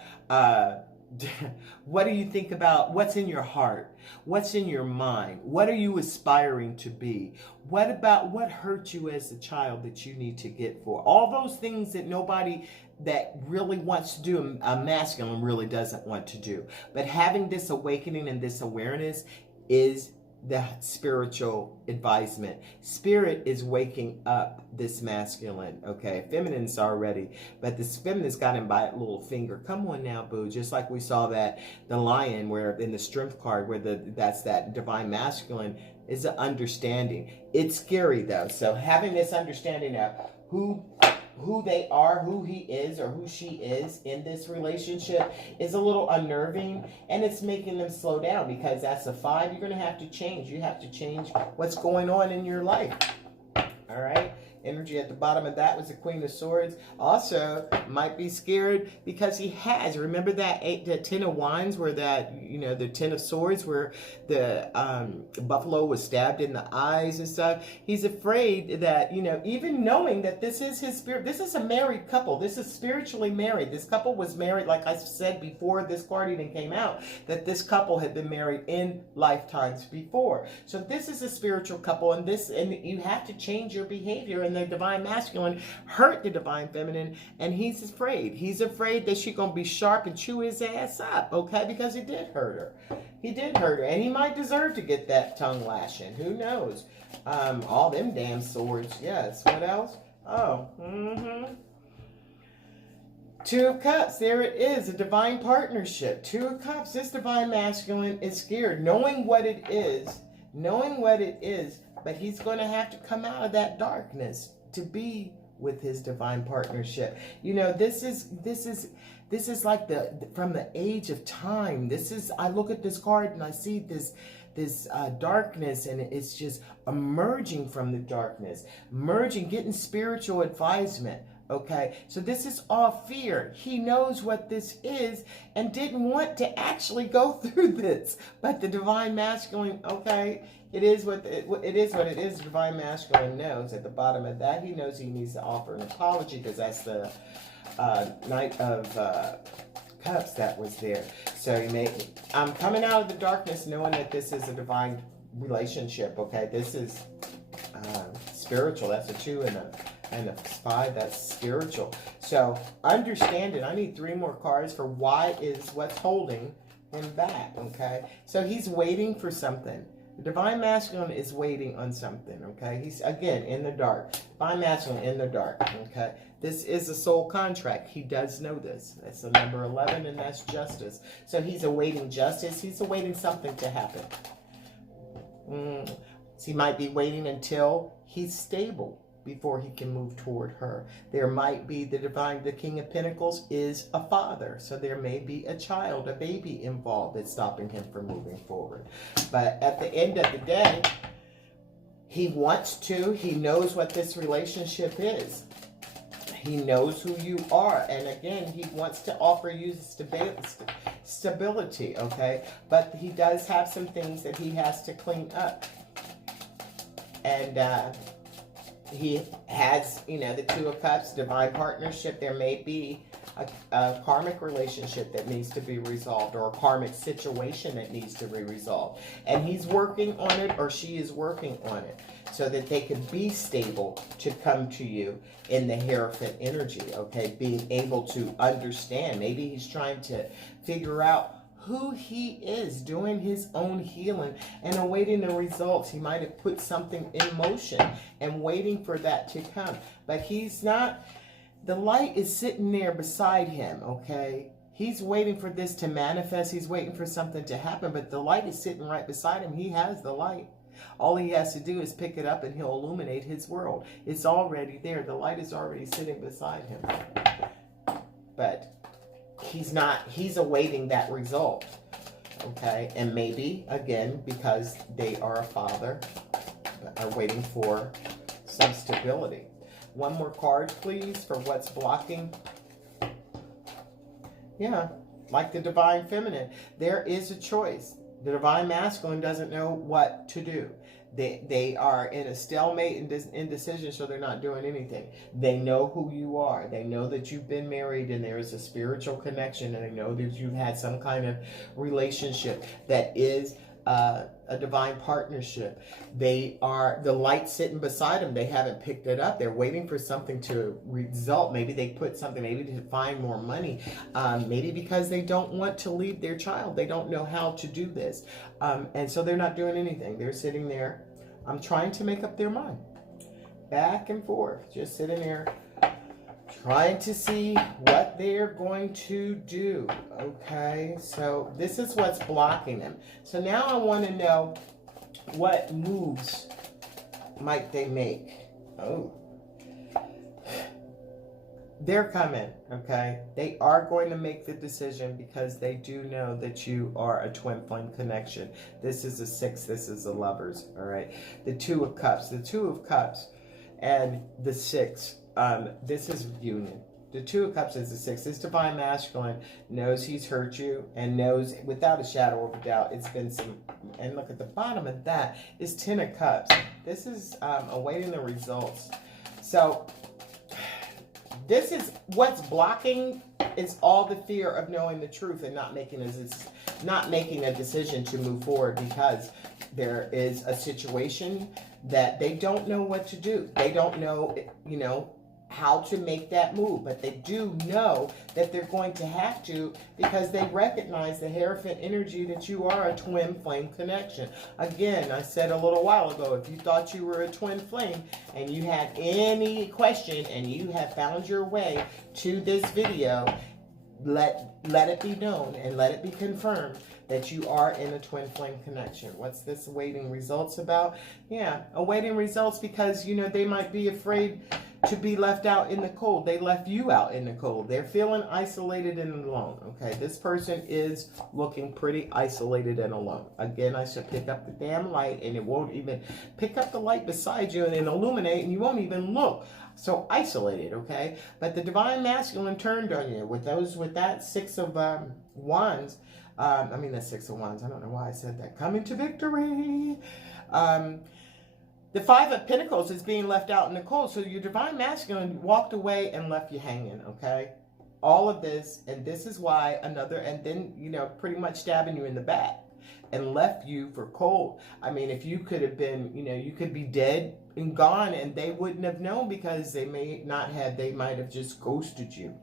what do you think about what's in your heart? What's in your mind? What are you aspiring to be? What hurt you as a child that you need to get for? All those things that nobody that really wants to do, a masculine really doesn't want to do. But having this awakening and this awareness is the spiritual advisement. Spirit is waking up this masculine, okay? Feminine's already, but this feminine's got him by a little finger. Come on now, boo. Just like we saw the lion, where in the strength card, where that's that divine masculine is an understanding. It's scary though. So having this understanding of who they are, who he is or who she is in this relationship is a little unnerving, and it's making them slow down, because that's a 5. You're going to have to change. You have to change what's going on in your life. All right. Energy at the bottom of that was the Queen of Swords. Also, might be scared because he has. Remember that 10 of Wands, where the 10 of Swords, where the buffalo was stabbed in the eyes and stuff. He's afraid that, even knowing that this is his spirit, this is a married couple. This is spiritually married. This couple was married, like I said before this card even came out, that this couple had been married in lifetimes before. So this is a spiritual couple, and you have to change your behavior. And the divine masculine hurt the divine feminine, and he's afraid. He's afraid that she's going to be sharp and chew his ass up, okay? Because it did hurt her. He did hurt her, and he might deserve to get that tongue lashing. Who knows? All them damn swords. Yes. What else? Oh. Two of Cups. There it is. A divine partnership. Two of Cups. This divine masculine is scared, knowing what it is, but he's going to have to come out of that darkness to be with his divine partnership. This is like from the age of time. I look at this card and I see this darkness, and it's just emerging from the darkness, getting spiritual advisement. Okay, so this is all fear. He knows what this is and didn't want to actually go through this. But the divine masculine, okay, it is what it is. Divine masculine knows at the bottom of that. He knows he needs to offer an apology, because that's the Knight of Cups that was there. So I'm coming out of the darkness knowing that this is a divine relationship. Okay, this is spiritual. That's a 2 and a 5. That's spiritual. So understand it. I need 3 more cards for why is what's holding him back. Okay, so he's waiting for something. The Divine Masculine is waiting on something. Okay, he's again in the dark. Divine Masculine in the dark. Okay, this is a soul contract. He does know this. That's the number 11, and that's justice. So he's awaiting justice. He's awaiting something to happen. So he might be waiting until he's stable before he can move toward her. There might be the King of Pentacles is a father. So there may be a child, a baby involved that's stopping him from moving forward. But at the end of the day, he wants to. He knows what this relationship is. He knows who you are. And again, he wants to offer you stability, okay? But he does have some things that he has to clean up. And he has, you know, the 2 of Cups, divine partnership. There may be a karmic relationship that needs to be resolved, or a karmic situation that needs to be resolved. And he's working on it, or she is working on it, so that they can be stable to come to you in the Hierophant energy, okay? Being able to understand. Maybe he's trying to figure out who he is, doing his own healing and awaiting the results. He might have put something in motion and waiting for that to come. But he's not, the light is sitting there beside him, okay? He's waiting for this to manifest. He's waiting for something to happen, but the light is sitting right beside him. He has the light. All he has to do is pick it up and he'll illuminate his world. It's already there. The light is already sitting beside him. But he's awaiting that result, okay? And maybe, again, because they are a father, are waiting for some stability. 1 more card, please, for what's blocking. Yeah, like the Divine Feminine, there is a choice. The Divine Masculine doesn't know what to do. They are in a stalemate and indecision, so they're not doing anything. They know who you are. They know that you've been married and there is a spiritual connection, and they know that you've had some kind of relationship that is a divine partnership. They are the light sitting beside them. They haven't picked it up. They're waiting for something to result. Maybe they put something, maybe to find more money, maybe because they don't want to leave their child. They don't know how to do this, and so they're not doing anything. They're sitting there trying to make up their mind, back and forth, just sitting there trying to see what they're going to do. Okay, so this is what's blocking them. So now I want to know, what moves might they make? Oh, they're coming. Okay, they are going to make the decision, because they do know that you are a twin flame connection. This is a 6. This is the Lovers. All right, the 2 of Cups. The 2 of Cups and the 6. This is union. The 2 of Cups is the 6. This Divine Masculine knows he's hurt you, and knows without a shadow of a doubt it's been some. And look at the bottom of that is 10 of Cups. This is awaiting the results. So this is what's blocking, is all the fear of knowing the truth and not making a decision to move forward, because there is a situation that they don't know what to do. They don't know, you know, how to make that move, but they do know that they're going to have to, because they recognize the Hierophant energy that you are a twin flame connection. Again, I said a little while ago, if you thought you were a twin flame and you had any question and you have found your way to this video, let it be known and let it be confirmed that you are in a twin flame connection. What's this awaiting results about? Yeah, awaiting results because, you know, they might be afraid to be left out in the cold. They left you out in the cold. They're feeling isolated and alone. Okay, this person is looking pretty isolated and alone. Again, I should pick up the damn light, and it won't even pick up the light beside you and then illuminate, and you won't even look. So isolated, okay? But the Divine Masculine turned on you with that 6 of Wands. I mean, that's 6 of Wands. I don't know why I said that. Coming to victory. The 5 of Pentacles is being left out in the cold. So your Divine Masculine walked away and left you hanging, okay? All of this, and this is why and then, you know, pretty much stabbing you in the back and left you for cold. I mean, if you could have been, you know, you could be dead and gone, and they wouldn't have known because they might have just ghosted you.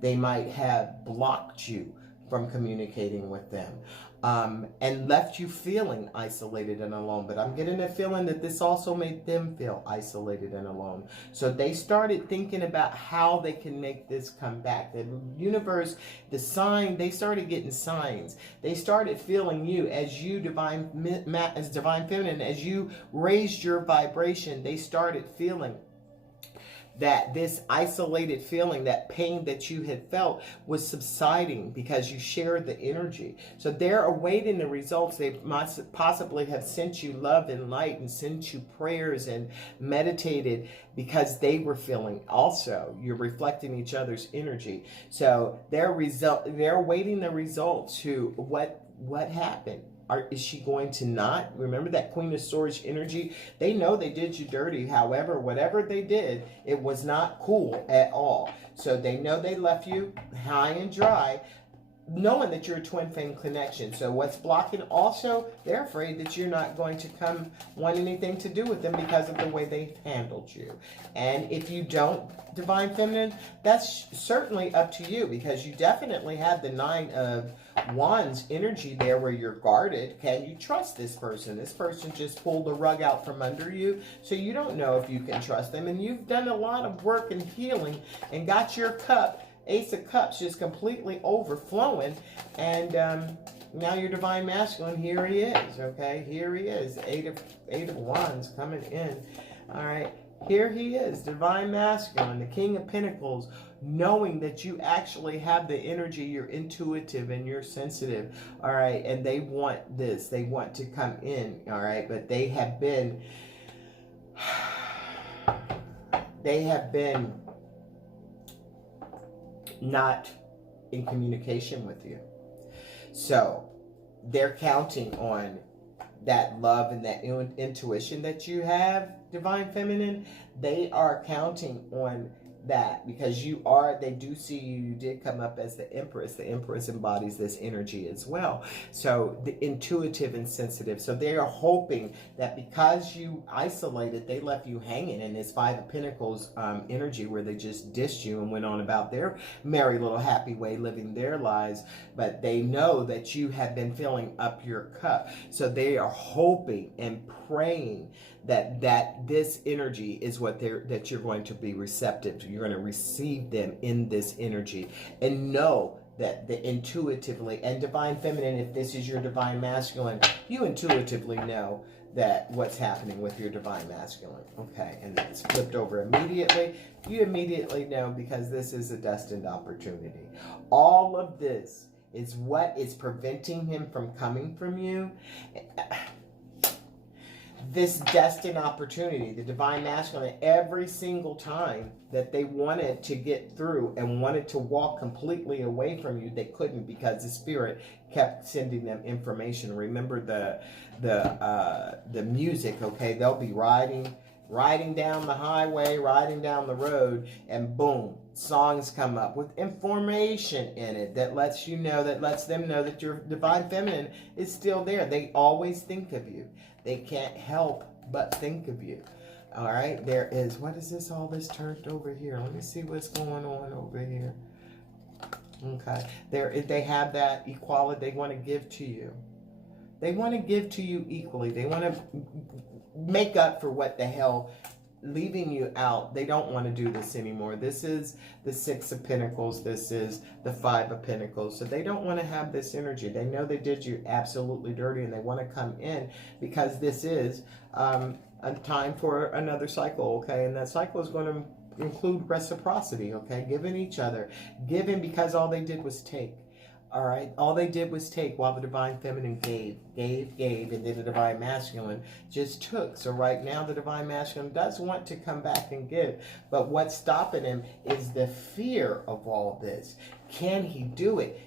They might have blocked you from communicating with them, and left you feeling isolated and alone. But I'm getting a feeling that this also made them feel isolated and alone. So they started thinking about how they can make this come back. The universe, they started getting signs. They started feeling you as you divine feminine, as you raised your vibration. They started feeling that this isolated feeling, that pain that you had felt, was subsiding because you shared the energy. So they're awaiting the results. They must possibly have sent you love and light and sent you prayers and meditated because they were feeling also. You're reflecting each other's energy. So they're awaiting the results to what happened. Is she going to not? Remember that Queen of Swords energy? They know they did you dirty. However, whatever they did, it was not cool at all. So they know they left you high and dry, knowing that you're a twin flame connection. So what's blocking also, they're afraid that you're not going to come want anything to do with them because of the way they handled you. And if you don't, Divine Feminine, that's certainly up to you, because you definitely have the Nine of Wands energy there where you're guarded. Can you trust this person? This person just pulled the rug out from under you, so you don't know if you can trust them. And you've done a lot of work and healing and got your cup, Ace of Cups, just completely overflowing. And now your Divine Masculine, here he is, okay? Here he is, Eight of Wands coming in. All right, here he is, Divine Masculine, the King of Pentacles, knowing that you actually have the energy, you're intuitive and you're sensitive, all right? And they want this, they want to come in, all right? But they have been not in communication with you. So they're counting on that love and that intuition that you have, Divine Feminine. They are counting on that because they do see you did come up as the Empress. The Empress embodies this energy as well. So the intuitive and sensitive. So they are hoping that because you isolated, they left you hanging in this Five of Pentacles energy where they just dissed you and went on about their merry little happy way, living their lives. But they know that you have been filling up your cup. So they are hoping and praying that this energy is that you're going to be receptive to. You're going to receive them in this energy and know that intuitively, and Divine Feminine, if this is your Divine Masculine, you intuitively know that what's happening with your Divine Masculine. Okay, and it's flipped over immediately. You immediately know because this is a destined opportunity. All of this is what is preventing him from coming from you. This destined opportunity, the Divine Masculine, every single time that they wanted to get through and wanted to walk completely away from you, they couldn't because the Spirit kept sending them information. Remember the music, okay? They'll be riding down the highway, riding down the road, and boom, songs come up with information in it that lets them know that your Divine Feminine is still there. They always think of you. They can't help but think of you. All right, there is, what is this, all this turned over here? Let me see what's going on over here. Okay, they have that equality they want to give to you. They want to give to you equally. They want to make up for what the hell leaving you out. They don't want to do this anymore. This is the Six of Pentacles. This is the Five of Pentacles. So they don't want to have this energy. They know they did you absolutely dirty and they want to come in because this is a time for another cycle, okay? And that cycle is going to include reciprocity, okay? Giving each other. Giving because all they did was take. All right, all they did was take while the Divine Feminine gave, and then the Divine Masculine just took. So right now the Divine Masculine does want to come back and give, but what's stopping him is the fear of all this. Can he do it?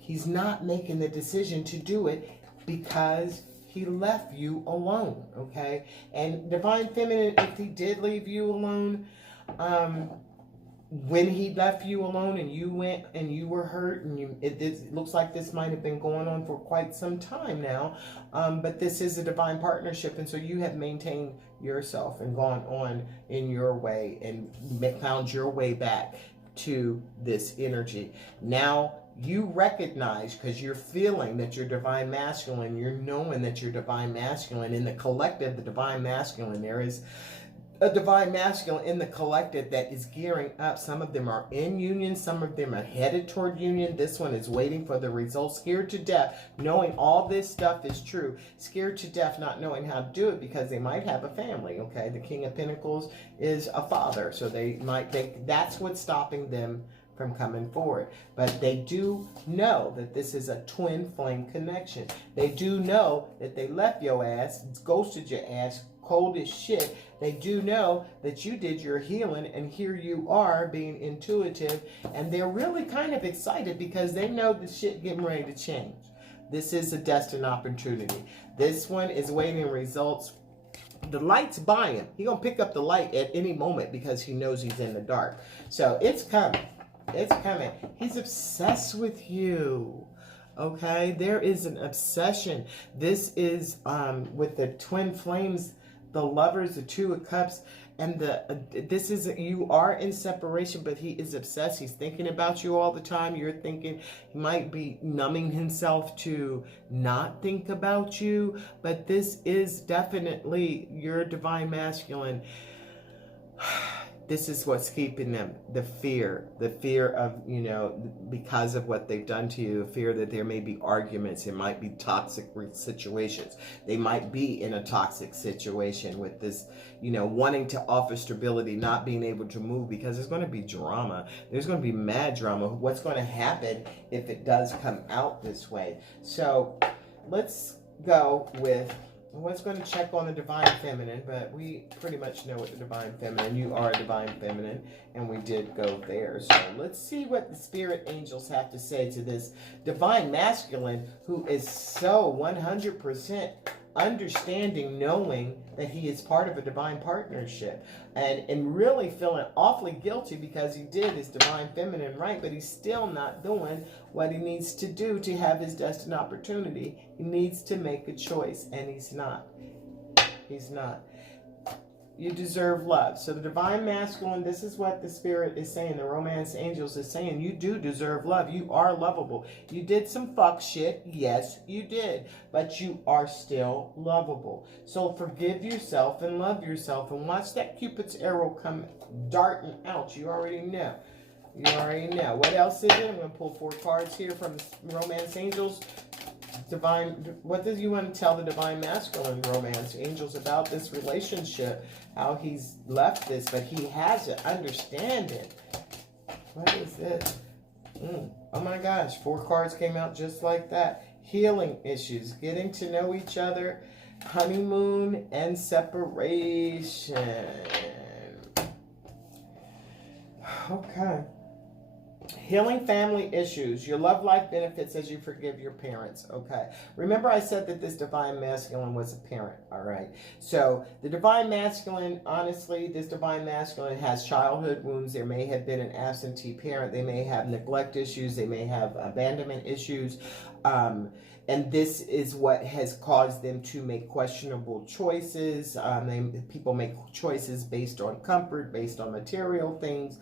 He's not making the decision to do it because he left you alone, okay? And Divine Feminine, if he did leave you alone, when he left you alone and you went and you were hurt and it looks like this might have been going on for quite some time now, but this is a divine partnership, and so you have maintained yourself and gone on in your way and found your way back to this energy. Now you recognize, because you're feeling that you're divine masculine, you're knowing that you're divine masculine. In the collective, the divine masculine, there is a divine masculine in the collective that is gearing up. Some of them are in union, some of them are headed toward union. This one is waiting for the results, scared to death, knowing all this stuff is true, scared to death, not knowing how to do it because they might have a family. Okay, the King of Pentacles is a father, so they might think that's what's stopping them from coming forward. But they do know that this is a twin flame connection. They do know that they left your ass, ghosted your ass, cold as shit. They do know that you did your healing, and here you are being intuitive, and they're really kind of excited because they know the shit getting ready to change. This is a destined opportunity. This one is waiting results. The light's by him. He's gonna pick up the light at any moment because he knows he's in the dark. So it's coming. It's coming. He's obsessed with you. Okay, there is an obsession. This is with the twin flames, the lovers, the Two of Cups, and this is, you are in separation, but he is obsessed. He's thinking about you all the time. You're thinking, he might be numbing himself to not think about you, but this is definitely your divine masculine. This is what's keeping them. The fear of, you know, because of what they've done to you, the fear that there may be arguments, it might be toxic situations. They might be in a toxic situation with this, you know, wanting to offer stability, not being able to move because there's going to be drama. There's going to be mad drama. What's going to happen if it does come out this way? So let's go with, I was going to check on the divine feminine, but we pretty much know what the divine feminine, you are a divine feminine, and we did go there. So let's see what the spirit angels have to say to this divine masculine who is so 100% understanding, knowing that he is part of a divine partnership, and really feeling awfully guilty because he did his divine feminine right, but he's still not doing what he needs to do to have his destined opportunity. He needs to make a choice, and he's not. He's not. You deserve love. So the divine masculine, this is what the spirit is saying. The romance angels is saying, you do deserve love. You are lovable. You did some fuck shit. Yes, you did. But you are still lovable. So forgive yourself and love yourself. And watch that Cupid's arrow come darting out. You already know. You already know. What else is it? I'm going to pull 4 cards here from the romance angels. Divine, what does you want to tell the divine masculine romance angels about this relationship? How he's left this, but he has to understand it. What is this? Oh my gosh, 4 cards came out just like that. Healing issues, getting to know each other, honeymoon, and separation. Okay. Healing family issues. Your love life benefits as you forgive your parents. Okay. Remember I said that this divine masculine was a parent. All right. So the divine masculine, honestly, this divine masculine has childhood wounds. There may have been an absentee parent. They may have neglect issues. They may have abandonment issues. And this is what has caused them to make questionable choices. People make choices based on comfort, based on material things.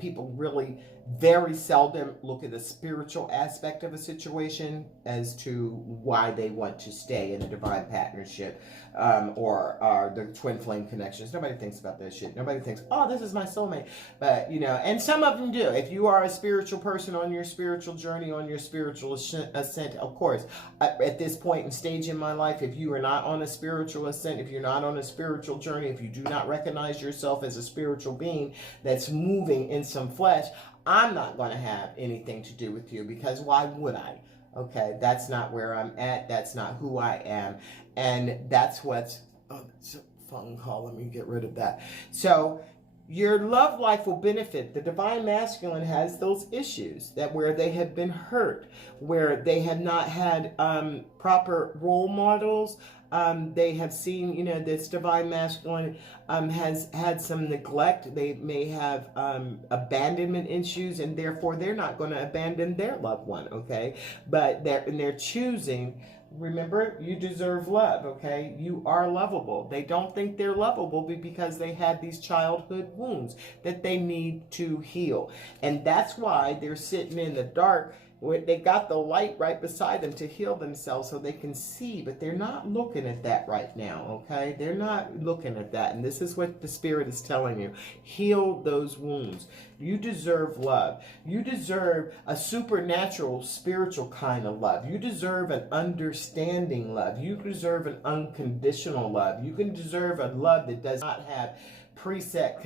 People really very seldom look at the spiritual aspect of a situation as to why they want to stay in a divine partnership or the twin flame connections. Nobody thinks about that shit. Nobody thinks, oh, this is my soulmate. But, you know, and some of them do. If you are a spiritual person on your spiritual journey, on your spiritual ascent, of course, at this point and stage in my life, if you are not on a spiritual ascent, if you're not on a spiritual journey, if you do not recognize yourself as a spiritual being that's moving in some flesh, I'm not going to have anything to do with you, because why would I? Okay, that's not where I'm at. That's not who I am. And that's what's... Oh, that's a phone call. Let me get rid of that. So your love life will benefit. The divine masculine has those issues that where they have been hurt, where they have not had proper role models, They have seen, you know, this divine masculine has had some neglect. They may have abandonment issues, and therefore they're not going to abandon their loved one, okay? But they're choosing. Remember, you deserve love, okay? You are lovable. They don't think they're lovable because they had these childhood wounds that they need to heal. And that's why they're sitting in the dark. They got the light right beside them to heal themselves so they can see, but they're not looking at that right now, okay? They're not looking at that. And this is what the Spirit is telling you. Heal those wounds. You deserve love. You deserve a supernatural, spiritual kind of love. You deserve an understanding love. You deserve an unconditional love. You can deserve a love that does not have preset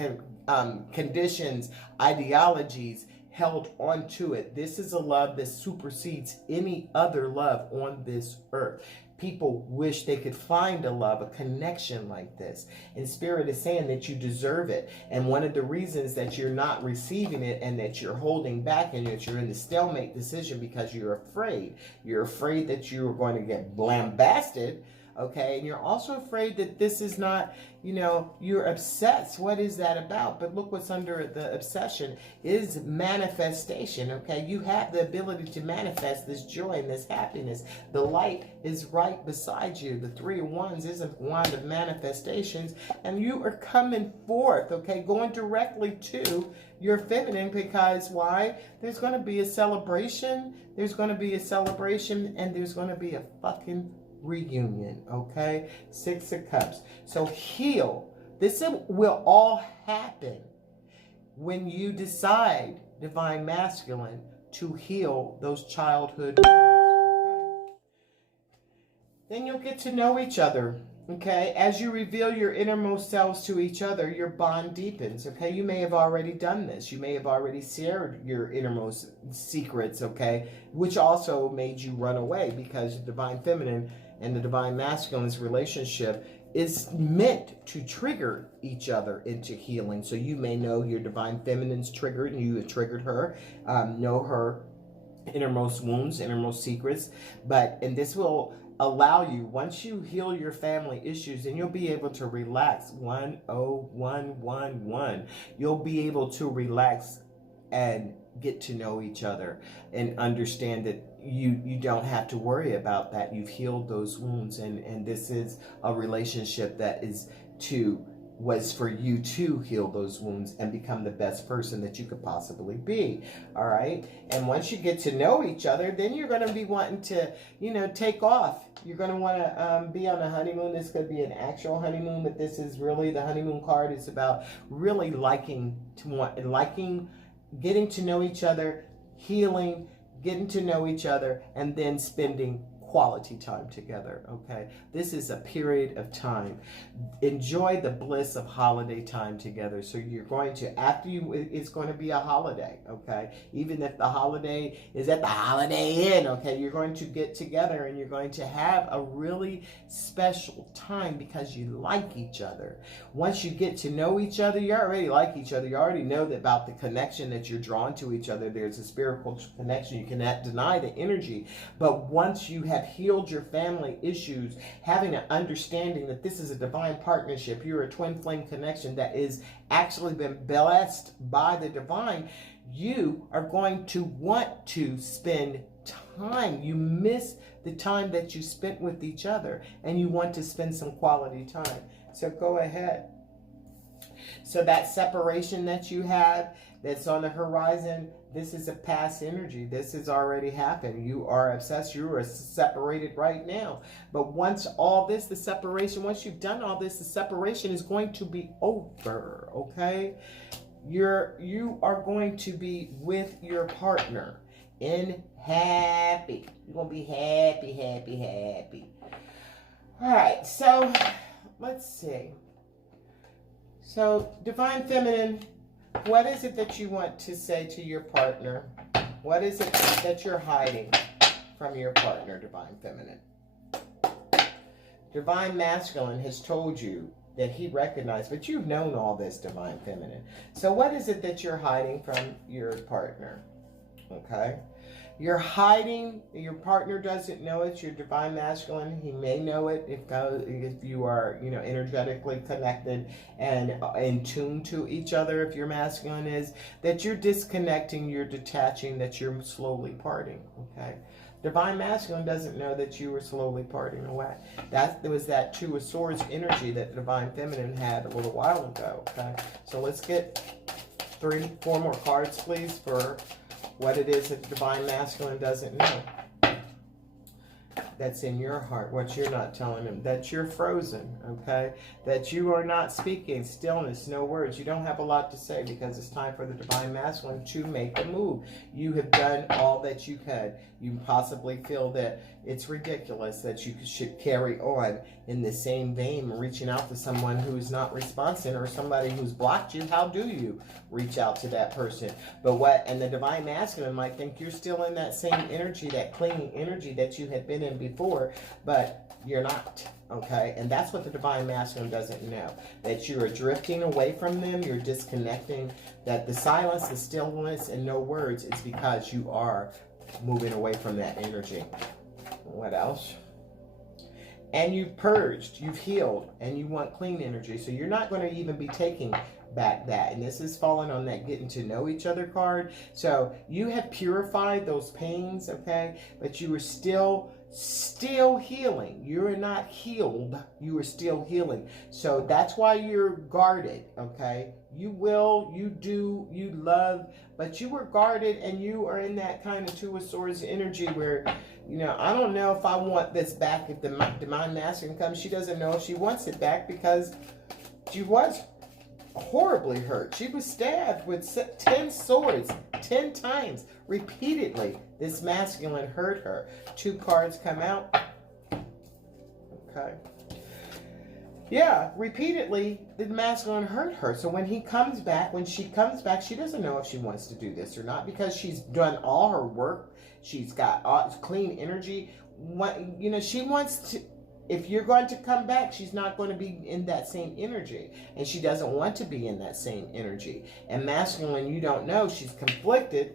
conditions, ideologies, held onto it. This is a love that supersedes any other love on this earth. People wish they could find a love, a connection like this. And Spirit is saying that you deserve it. And one of the reasons that you're not receiving it and that you're holding back and that you're in the stalemate decision because you're afraid. You're afraid that you are going to get lambasted. Okay, and you're also afraid that this is not, you know, you're obsessed. What is that about? But look what's under the obsession is manifestation. Okay, you have the ability to manifest this joy and this happiness. The light is right beside you. The 3 of Wands is a wand of manifestations, and you are coming forth, okay, going directly to your feminine, because why? There's going to be a celebration. There's going to be a celebration, and there's going to be a fucking reunion, okay? 6 of Cups. So heal. This will all happen when you decide, divine masculine, to heal those childhood wounds, okay? Then you'll get to know each other, okay? As you reveal your innermost selves to each other, your bond deepens, okay? You may have already done this. You may have already shared your innermost secrets, okay? Which also made you run away, because the divine feminine and the divine masculine's relationship is meant to trigger each other into healing. So you may know your divine feminine's triggered and you have triggered her, know her innermost wounds, innermost secrets. And this will allow you, once you heal your family issues, then you'll be able to relax. 10111. You'll be able to relax and get to know each other and understand that you don't have to worry about that. You've healed those wounds, and this is a relationship that was for you to heal those wounds and become the best person that you could possibly be. All right. And once you get to know each other, then you're going to be wanting to, you know, take off. You're going to want to be on a honeymoon. This could be an actual honeymoon, but this is really, the honeymoon card is about really getting to know each other, healing, getting to know each other, and then spending quality time together, okay? This is a period of time. Enjoy the bliss of holiday time together. So you're going to, it's going to be a holiday, okay? Even if the holiday is at the Holiday Inn, okay? You're going to get together and you're going to have a really special time because you like each other. Once you get to know each other, you already like each other. You already know about the connection that you're drawn to each other. There's a spiritual connection. You cannot deny the energy. But once you have healed your family issues, having an understanding that this is a divine partnership, you're a twin flame connection that is actually been blessed by the divine, you are going to want to spend time. You miss the time that you spent with each other and you want to spend some quality time. So go ahead. So that separation that you have that's on the horizon, this is a past energy. This has already happened. You are obsessed. You are separated right now. But once all this, the separation, once you've done all this, the separation is going to be over, okay? You are going to be with your partner in happy. You're going to be happy, happy, happy. All right, so let's see. So, Divine Feminine, what is it that you want to say to your partner? What is it that you're hiding from your partner, Divine Feminine? Divine Masculine has told you that he recognized, but you've known all this, Divine Feminine. So what is it that you're hiding from your partner? Okay. You're hiding. Your partner doesn't know it. Your divine masculine, he may know it if you are, you know, energetically connected and in tune to each other. If your masculine is, that you're disconnecting, you're detaching, that you're slowly parting. Okay. Divine masculine doesn't know that you were slowly parting away. There was that Two of Swords energy that the divine feminine had a little while ago. Okay. So let's get 3, 4 more cards, please, for what it is that the divine masculine doesn't know. That's in your heart, what you're not telling them, that you're frozen, okay? That you are not speaking, stillness, no words. You don't have a lot to say because it's time for the divine masculine to make a move. You have done all that you could. You possibly feel that it's ridiculous that you should carry on in the same vein, reaching out to someone who's not responding or somebody who's blocked you. How do you reach out to that person? And the divine masculine might think you're still in that same energy, that clinging energy that you had been in before, but you're not, okay? And that's what the divine masculine doesn't know, that you are drifting away from them, you're disconnecting, that the silence, the stillness, and no words is because you are moving away from that energy. What else? And you've purged, you've healed, and you want clean energy. So you're not going to even be taking back that. And this is falling on that getting to know each other card. So you have purified those pains, okay? But you are still healing. You're not healed. You are still healing. So that's why you're guarded, okay? You will, you do, you love, but you were guarded and you are in that kind of Two of Swords energy where, you know, I don't know if I want this back. If the divine masculine comes, she doesn't know if she wants it back because she was horribly hurt. She was stabbed with 10 swords, 10 times, repeatedly. This masculine hurt her. 2 cards come out. Okay. Yeah, repeatedly, the masculine hurt her. So when he comes back, when she comes back, she doesn't know if she wants to do this or not because she's done all her work. She's got clean energy. You know, she wants to. If you're going to come back, she's not going to be in that same energy. And she doesn't want to be in that same energy. And masculine, you don't know. She's conflicted.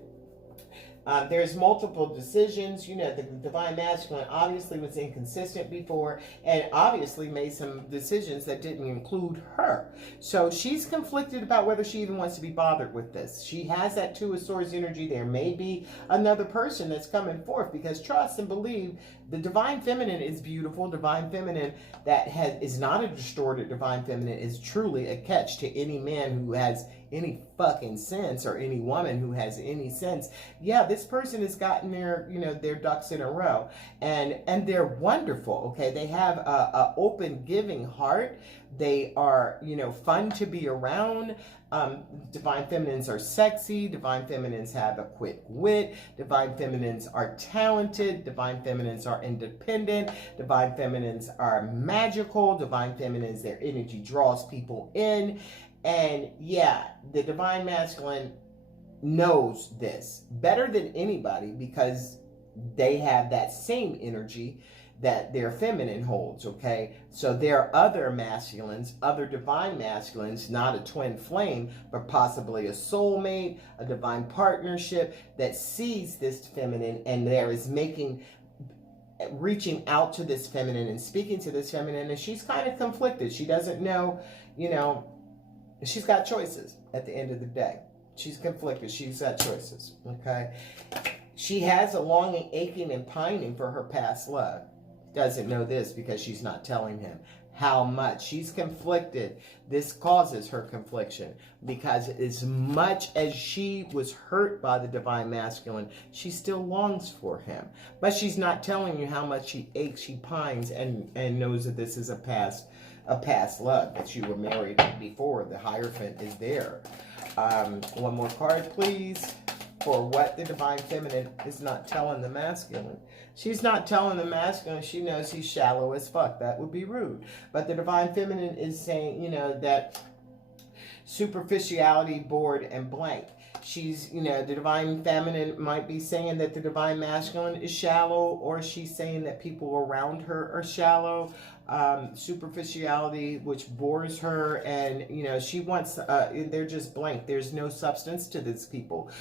There's multiple decisions. You know, the divine masculine obviously was inconsistent before and obviously made some decisions that didn't include her. So she's conflicted about whether she even wants to be bothered with this. She has that Two of Swords energy. There may be another person that's coming forth because trust and believe the divine feminine is beautiful. Divine feminine that is not a distorted divine feminine is truly a catch to any man who has any fucking sense or any woman who has any sense. Yeah, this person has gotten their, you know, their ducks in a row and they're wonderful. Okay. They have a open giving heart. They are, you know, fun to be around. Divine feminines are sexy. Divine feminines have a quick wit. Divine feminines are talented. Divine feminines are independent. Divine feminines are magical. Divine feminines, their energy draws people in. And yeah, the divine masculine knows this better than anybody because they have that same energy that their feminine holds, okay? So there are other masculines, other divine masculines, not a twin flame, but possibly a soulmate, a divine partnership that sees this feminine and there is reaching out to this feminine and speaking to this feminine, and she's kind of conflicted. She doesn't know, you know, she's got choices at the end of the day. She's conflicted. She's got choices, okay? She has a longing, aching, and pining for her past love. Doesn't know this because she's not telling him how much. She's conflicted. This causes her confliction because as much as she was hurt by the divine masculine, she still longs for him. But she's not telling you how much she aches, she pines, and knows that this is a past love, that you were married before. The Hierophant is there. One more card, please, for what the divine feminine is not telling the masculine. She's not telling the masculine. She knows he's shallow as fuck. That would be rude. But the divine feminine is saying, you know, that superficiality, bored, and blank. She's, you know, the divine feminine might be saying that the divine masculine is shallow, or she's saying that people around her are shallow. Superficiality, which bores her, and, you know, she wants, they're just blank. There's no substance to these people.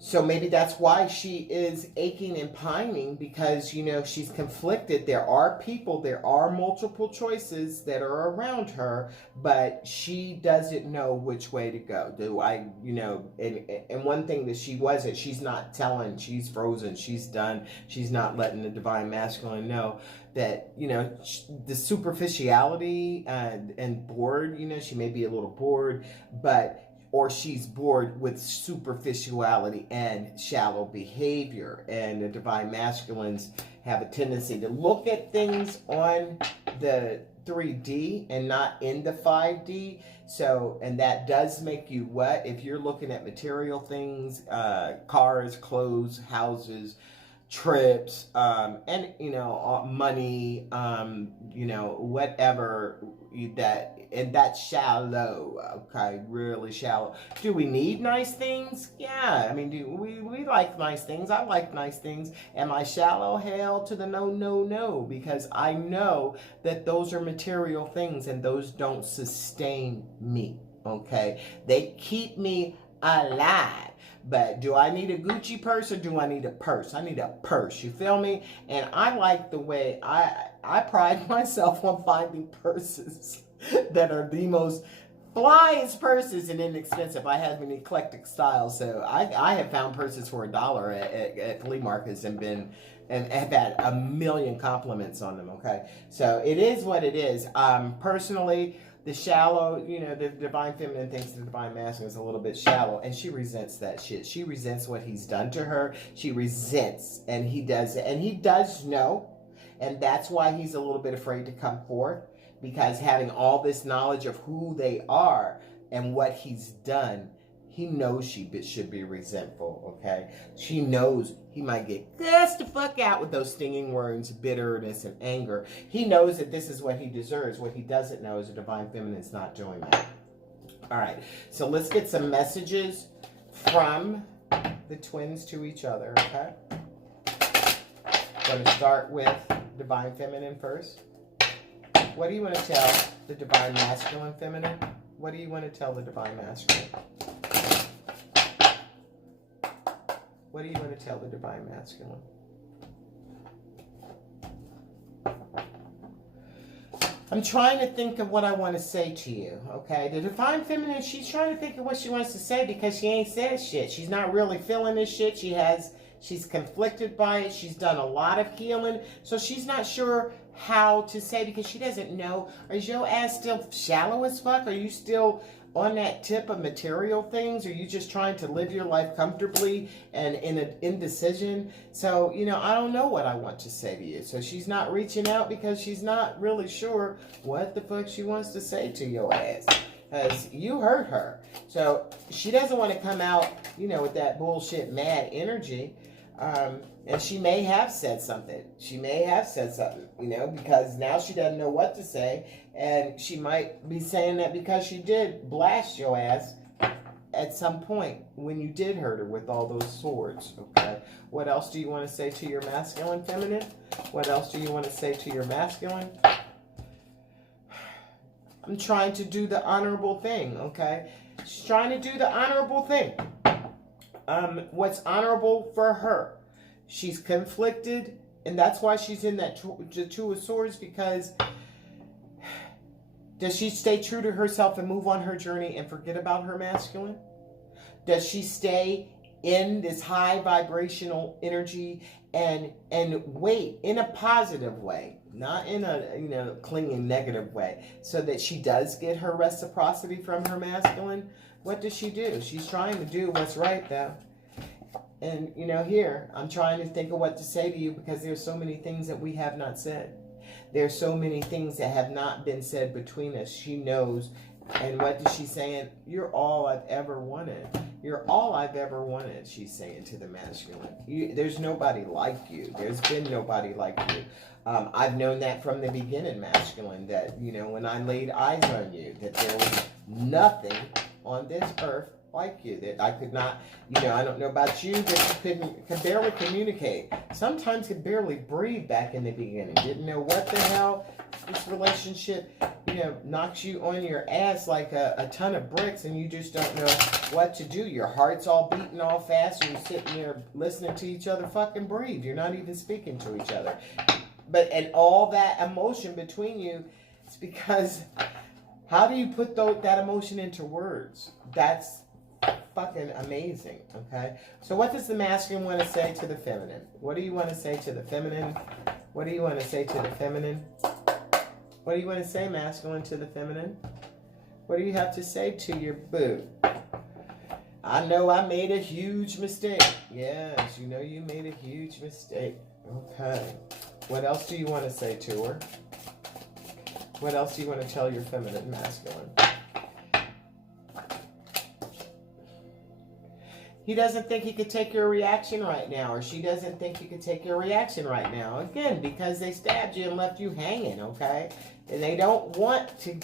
So maybe that's why she is aching and pining, because, you know, she's conflicted. There are people, there are multiple choices that are around her, but she doesn't know which way to go. Do I, you know, and one thing that she wasn't, she's not telling, she's frozen, she's done, she's not letting the divine masculine know that, you know, the superficiality and bored, you know, she may be a little bored, but or she's bored with superficiality and shallow behavior. And the divine masculines have a tendency to look at things on the 3D and not in the 5D. So, and that does make you what? If you're looking at material things, cars, clothes, houses, trips, and, you know, money, you know, whatever that, and that's shallow, okay, really shallow. Do we need nice things? Yeah, I mean, do we like nice things? I like nice things. Am I shallow? Hell to the no, no, no, because I know that those are material things and those don't sustain me, okay? They keep me alive. But do I need a Gucci purse or do I need a purse? I need a purse, you feel me? And I like the way I pride myself on finding purses that are the most flyest purses and inexpensive. I have an eclectic style, so I have found purses for $1 at flea markets and have had a million compliments on them, okay? So it is what it is. Personally, the shallow, you know, the divine feminine thinks the divine masculine is a little bit shallow, and she resents that shit. She resents what he's done to her. She resents, and he does know, and that's why he's a little bit afraid to come forth, because having all this knowledge of who they are and what he's done, he knows she should be resentful, okay? She knows he might get cussed the fuck out with those stinging words, bitterness, and anger. He knows that this is what he deserves. What he doesn't know is the divine feminine is not doing that. All right, so let's get some messages from the twins to each other, okay? I'm going to start with divine feminine first. What do you want to tell the divine masculine feminine? What do you want to tell the divine masculine? What do you want to tell the divine masculine? I'm trying to think of what I want to say to you, okay? The divine feminine, she's trying to think of what she wants to say because she ain't said shit. She's not really feeling this shit. She's conflicted by it. She's done a lot of healing. So she's not sure how to say, because she doesn't know. Is your ass still shallow as fuck? Are you still on that tip of material things? Are you just trying to live your life comfortably and in an indecision? So, you know, I don't know what I want to say to you. So she's not reaching out because she's not really sure what the fuck she wants to say to your ass, because you hurt her. So she doesn't want to come out, you know, with that bullshit mad energy. And she may have said something. She may have said something, you know, because now she doesn't know what to say. And she might be saying that because she did blast your ass at some point when you did hurt her with all those swords, okay? What else do you want to say to your masculine feminine? What else do you want to say to your masculine? I'm trying to do the honorable thing, okay? She's trying to do the honorable thing. What's honorable for her? She's conflicted, and that's why she's in that Two of Swords, because does she stay true to herself and move on her journey and forget about her masculine? Does she stay in this high vibrational energy and wait in a positive way, not in a, you know, clinging negative way, so that she does get her reciprocity from her masculine? What does she do? She's trying to do what's right, though. And, you know, here, I'm trying to think of what to say to you, because there's so many things that we have not said. There's so many things that have not been said between us. She knows. And what is she saying? You're all I've ever wanted. You're all I've ever wanted, she's saying to the masculine. There's nobody like you. There's been nobody like you. I've known that from the beginning, masculine, that, you know, when I laid eyes on you, that there was nothing on this earth like you, that I could not, you know, I don't know about you, but you could barely communicate. Sometimes could barely breathe back in the beginning. Didn't know what the hell this relationship, you know, knocks you on your ass like a ton of bricks, and you just don't know what to do. Your heart's all beating all fast, and you're sitting there listening to each other fucking breathe. You're not even speaking to each other. And all that emotion between you, it's because how do you put that emotion into words? That's fucking amazing, okay? So what does the masculine want to say to the feminine? What do you want to say to the feminine? What do you want to say to the feminine? What do you want to say, masculine, to the feminine? What do you have to say to your boo? I know I made a huge mistake. Yes, you know you made a huge mistake. Okay. What else do you want to say to her? What else do you want to tell your feminine masculine? He doesn't think he could take your reaction right now, or she doesn't think you could take your reaction right now. Again, because they stabbed you and left you hanging, okay? And they don't want to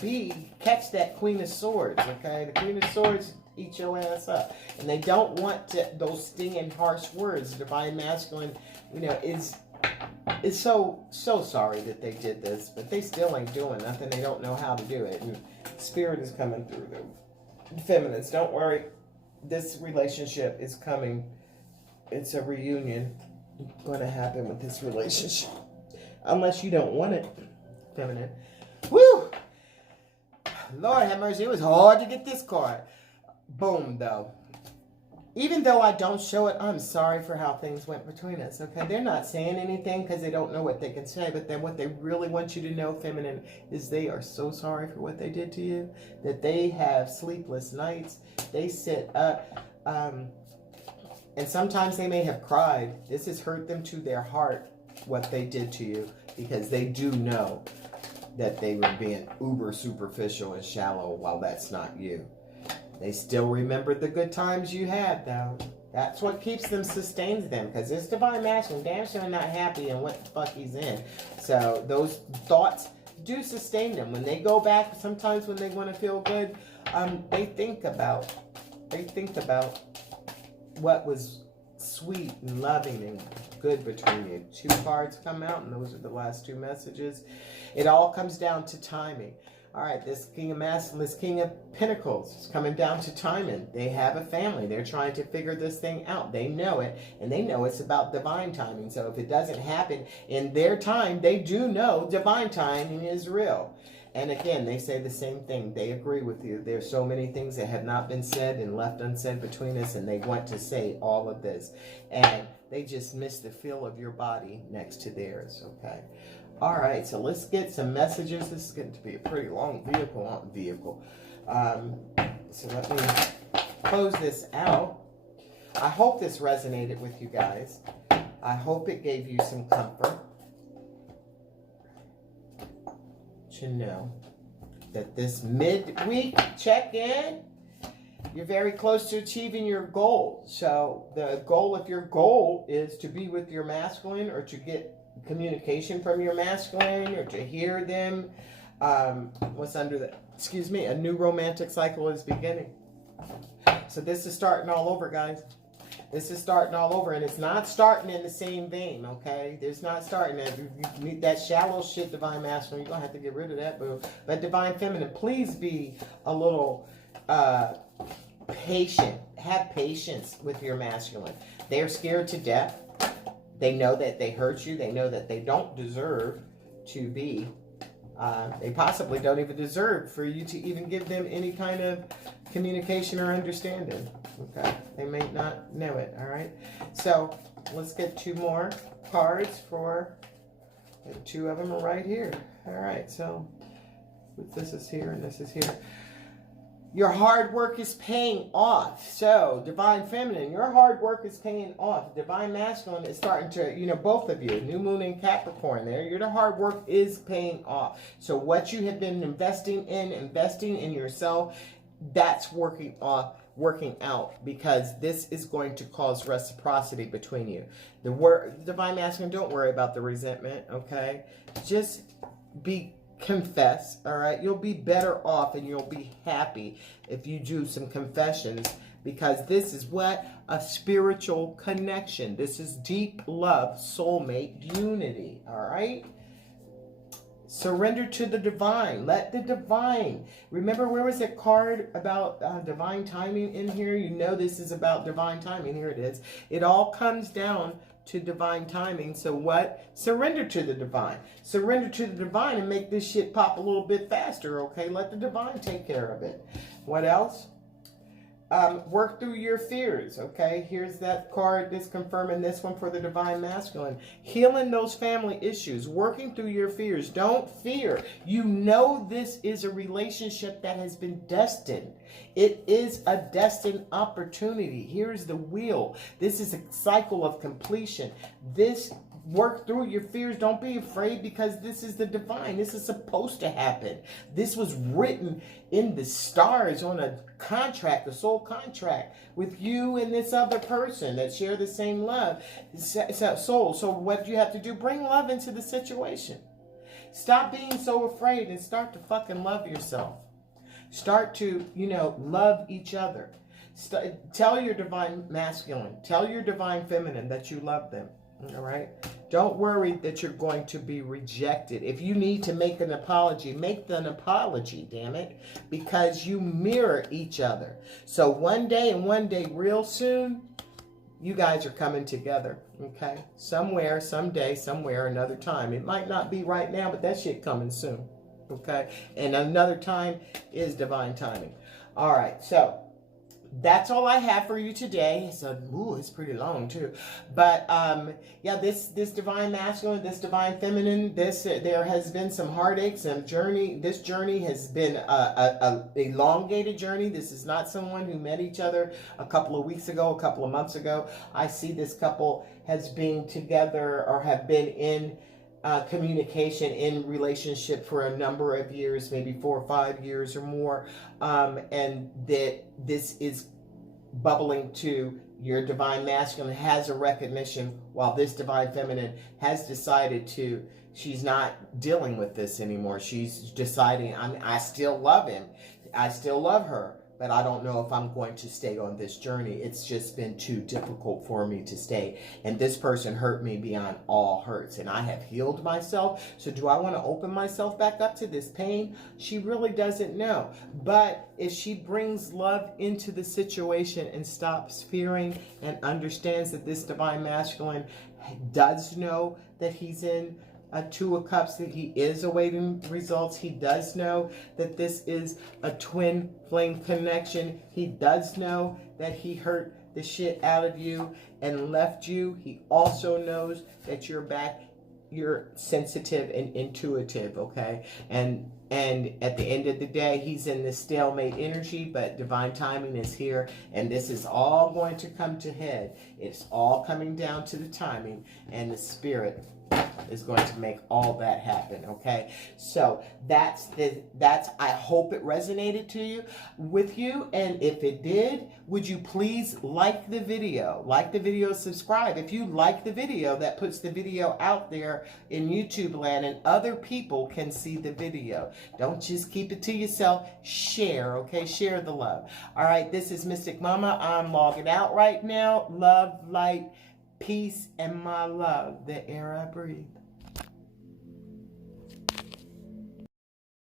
catch that Queen of Swords, okay? The Queen of Swords eat your ass up. And they don't want those stinging, harsh words. The divine masculine, you know, is so sorry that they did this, but they still ain't doing nothing. They don't know how to do it. And spirit is coming through them. Feminists, don't worry. This relationship is coming. It's a reunion going to happen with this relationship. Unless you don't want it, feminine. Woo! Lord have mercy. It was hard to get this card. Boom, though. Even though I don't show it, I'm sorry for how things went between us, okay? They're not saying anything because they don't know what they can say, but then what they really want you to know, feminine, is they are so sorry for what they did to you, that they have sleepless nights. They sit up, and sometimes they may have cried. This has hurt them to their heart, what they did to you, because they do know that they were being uber superficial and shallow while that's not you. They still remember the good times you had, though. That's what keeps them, sustains them. Because this divine masculine, damn sure not happy in what the fuck he's in. So those thoughts do sustain them. When they go back, sometimes when they want to feel good, they think about what was sweet and loving and good between you. 2 cards come out, and those are the last 2 messages. It all comes down to timing. All right, this King of Masculine, this King of Pentacles is coming down to timing. They have a family. They're trying to figure this thing out. They know it, and they know it's about divine timing. So if it doesn't happen in their time, they do know divine timing is real. And again, they say the same thing. They agree with you. There's so many things that have not been said and left unsaid between us, and they want to say all of this. And they just miss the feel of your body next to theirs, okay? All right, so let's get some messages. This is going to be a pretty long vehicle. So let me close this out. I hope this resonated with you guys. I hope it gave you some comfort to know that this midweek check-in, you're very close to achieving your goal. So the goal, if your goal is to be with your masculine or to get communication from your masculine or to hear them, a new romantic cycle is beginning. So this is starting all over, guys. This is starting all over, and it's not starting in the same vein, okay? There's not starting that shallow shit, divine masculine. You're gonna have to get rid of that, boo. But divine feminine, please be a little patient. Have patience with your masculine. They're scared to death. They know that they hurt you. They know that they don't deserve to be. They possibly don't even deserve for you to even give them any kind of communication or understanding. Okay, they may not know it. All right, so let's get 2 more cards for, and 2 of them are right here. All right, so this is here and this is here. Your hard work is paying off. So, divine feminine, your hard work is paying off. Divine masculine is starting to, both of you, new moon and Capricorn there, your hard work is paying off. So what you have been investing in yourself, that's working out, because this is going to cause reciprocity between you. The divine masculine, don't worry about the resentment, okay? Just confess, all right? You'll be better off and you'll be happy if you do some confessions, because this is what? A spiritual connection. This is deep love, soulmate unity, all right? Surrender to the divine. Let the divine. Remember, where was that card about divine timing in here? You know this is about divine timing. Here it is. It all comes down to divine timing. So what? Surrender to the divine. Surrender to the divine and make this shit pop a little bit faster, okay? Let the divine take care of it. What else? Work through your fears, okay? Here's that card, this confirming this one for the divine masculine. Healing those family issues, working through your fears. Don't fear. You know this is a relationship that has been destined. It is a destined opportunity. Here's the wheel. This is a cycle of completion. This work through your fears. Don't be afraid, because this is the divine. This is supposed to happen. This was written in the stars on a contract, a soul contract with you and this other person that share the same love, soul. So what you have to do, bring love into the situation. Stop being so afraid and start to fucking love yourself. Start to, love each other. Tell your divine masculine, tell your divine feminine that you love them. All right. Don't worry that you're going to be rejected. If you need to make an apology, make an apology, damn it, because you mirror each other. So one day real soon, you guys are coming together. Okay. Somewhere, someday, somewhere, another time. It might not be right now, but that shit coming soon. Okay. And another time is divine timing. All right. So that's all I have for you today. So, it's pretty long too. But yeah, this divine masculine, this divine feminine, there has been some heartaches and journey. This journey has been a elongated journey. This is not someone who met each other a couple of weeks ago, a couple of months ago. I see this couple has been together or have been in communication, in relationship for a number of years, maybe 4 or 5 years or more, and that this is bubbling to your divine masculine has a recognition, while this divine feminine has decided she's not dealing with this anymore. She's deciding, I still love him, I still love her, but I don't know if I'm going to stay on this journey. It's just been too difficult for me to stay. And this person hurt me beyond all hurts. And I have healed myself. So do I want to open myself back up to this pain? She really doesn't know. But if she brings love into the situation and stops fearing and understands that this divine masculine does know that he's in a Two of Cups, that he is awaiting results. He does know that this is a twin flame connection. He does know that he hurt the shit out of you and left you. He also knows that you're back, you're sensitive and intuitive, okay? And at the end of the day, he's in this stalemate energy, but divine timing is here, and this is all going to come to head. It's all coming down to the timing, and the spirit is going to make all that happen, okay? So that's I hope it resonated with you, and if it did, would you please like the video, subscribe. If you like the video, that puts the video out there in YouTube land, and other people can see the video. Don't just keep it to yourself. Share, okay? Share the love. All right, this is Mystic Mama. I'm logging out right now. Love, light, peace, and my love, the air I breathe.